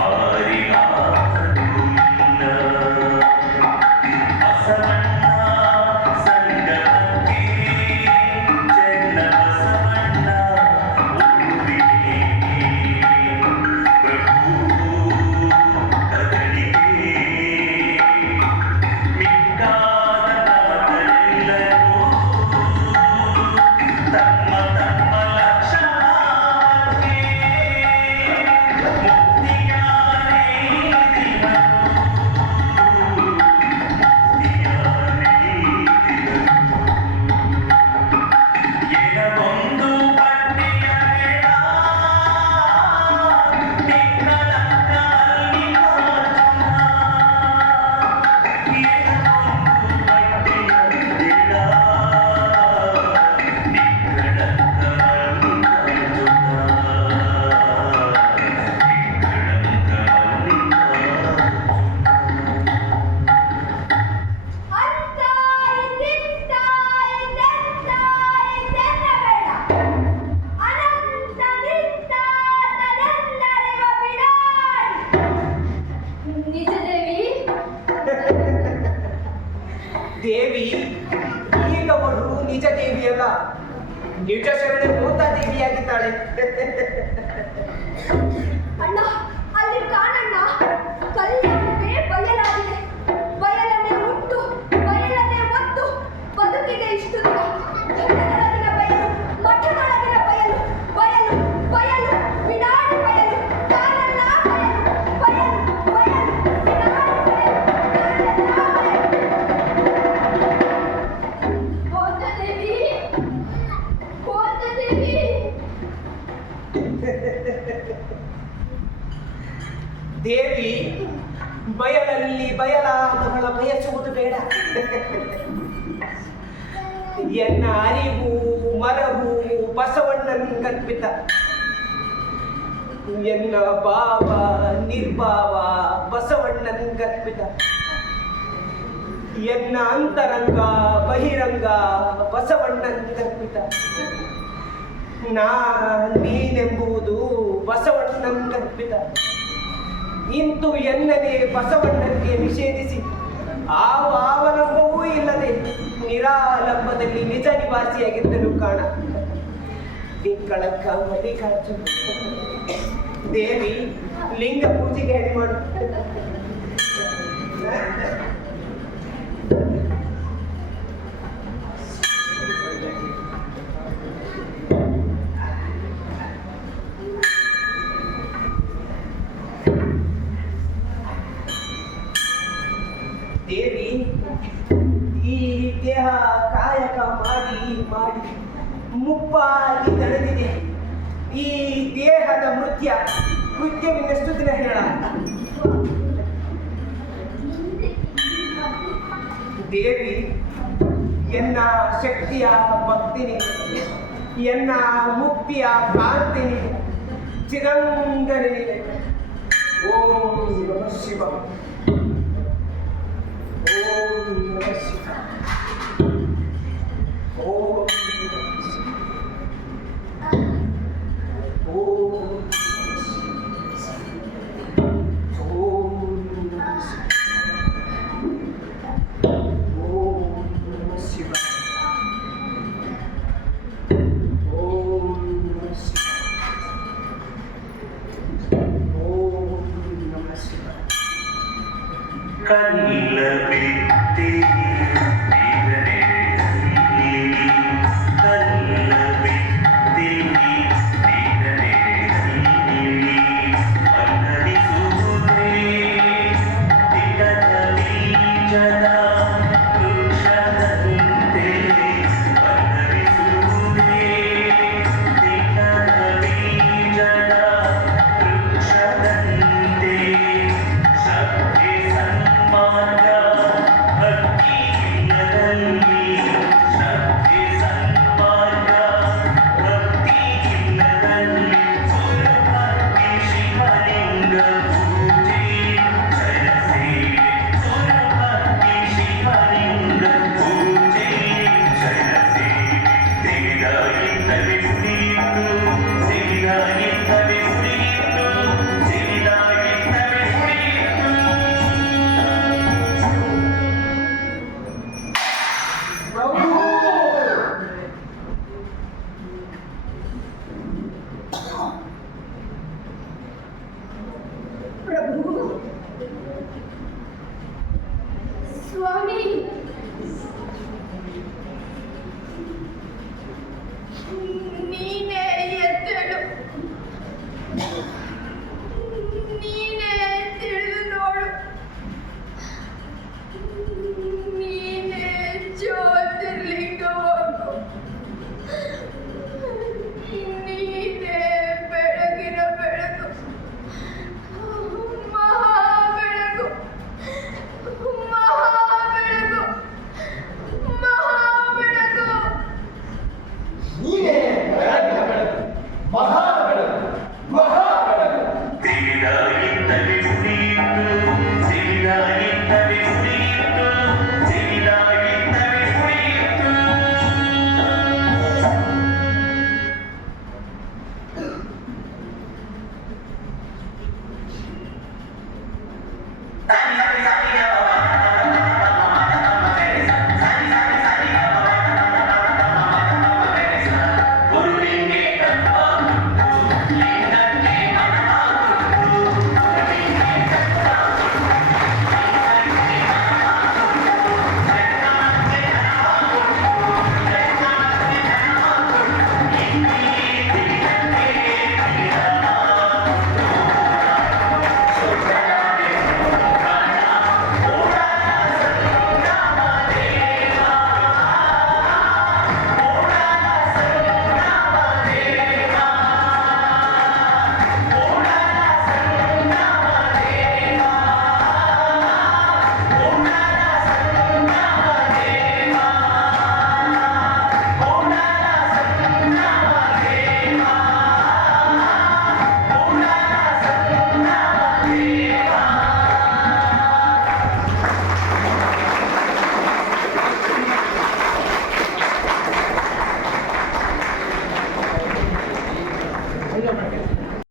ಆರಿಗಾರು ಇಲ್ಲ. ಬಸವಣ್ಣ ಸಂಗಮಕ್ಕೆ ಚೆನ್ನ ಬಸವಣ್ಣ ಒಲುವಿದೆ. ಪ್ರಭು ನಿಜ ದೇವಿಯಲ್ಲ, ನಿಜ ಶರಣೆ ಮೂತ ದೇವಿಯಾಗಿದ್ದಾಳೆ. ಅಣ್ಣ ಅಲ್ಲಿ ಕಾಣಣ್ಣ, ಕಲ್ಯಾಣವೇ ಬಯಲಾಗಿದೆ. ಬಯಲನ್ನೇ ಮುಟ್ಟು ಬಯಲನ್ನೇ ಒತ್ತು ಬದುಕಿದೆ ಇಷ್ಟು ದಿನ. ಘಟ್ಟದೊಳಗಿನ ಬಯಲು, ಮಠದೊಳಗಿನ ಬಯಲು, ಬಯಲು ಬಯಲು ಬಿಡಾಡಿ ಬಯಲು, ತಾನೆಲ್ಲ ಬಯಲು ಬಯಲು ಬಯಲು ಬಿಡಾಡಿ ಬಯಲು, ಹೋದ ದೇವಿ, ಹೋದ ದೇವಿ. ದೇವಿ, ಬಯಲಲ್ಲಿ ಬಯಲಾದವಳ ಬಯಸುವುದು ಬೇಡ. ಎನ್ನ ಅರಿವು ಮರವು ಬಸವಣ್ಣನಿಗರ್ಪಿತ. ಎನ್ನ ಭಾವ ನಿರ್ಭಾವ ಬಸವಣ್ಣನಿಗರ್ಪಿತ. ಎನ್ನ ಅಂತರಂಗ ಬಹಿರಂಗ ಬಸವಣ್ಣನಿಗರ್ಪಿತ. ನೀನೆಂಬುದು ಬಸವಣ್ಣನಿಗರ್ಪಿತ. ಇಂತು ಎನ್ನದೇ ಬಸವಣ್ಣನಿಗೆ ನಿಷೇಧಿಸಿ ಆವಲಂಬವೂ ಇಲ್ಲದೆ ನಿರಾಲಂಬದಲ್ಲಿ ನಿಜ ನಿವಾಸಿಯಾಗಿದ್ದನು ಕಾಣ. ನಿಕ್ಕಳಕ್ಕ ಮಲ್ಲಿಕಾರ್ಜುನ. ದೇವಿ, ಲಿಂಗ ಪೂಜೆಗೆ ಹೇಳಿ ಮಾಡು. ದೇವಿ, ಈ ದೇಹ ಕಾಯಕ ಮಾಡಿ ಮಾಡಿ ಮುಪ್ಪಾಗಿ ತಳೆದಿದೆ. ಈ ದೇಹದ ಕೃತ್ಯವಿನ್ನಷ್ಟು ದಿನ ಹೇಳ. ದೇವಿ, ಎನ್ನ ಶಕ್ತಿಯ ಭಕ್ತಿನಿ, ಎನ್ನ ಮುಕ್ತಿಯ ಕಾಂತಿನಿ, ಚಿರಂಗನಿ. ಓಂ ನಮಃ ಶಿವಾಯ. ಓಂ ನಮಃ ಶಿವಾಯ. ಓಂ ನಮಃ ಶಿವಾಯ. ಓಂ ನಮಃ ಶಿವಾಯ. ಓಂ ನಮಃ ಶಿವಾಯ. ಓಂ ನಮಃ ಶಿವಾಯ. ಕಲ್ಲ ಬಿತ್ತಿ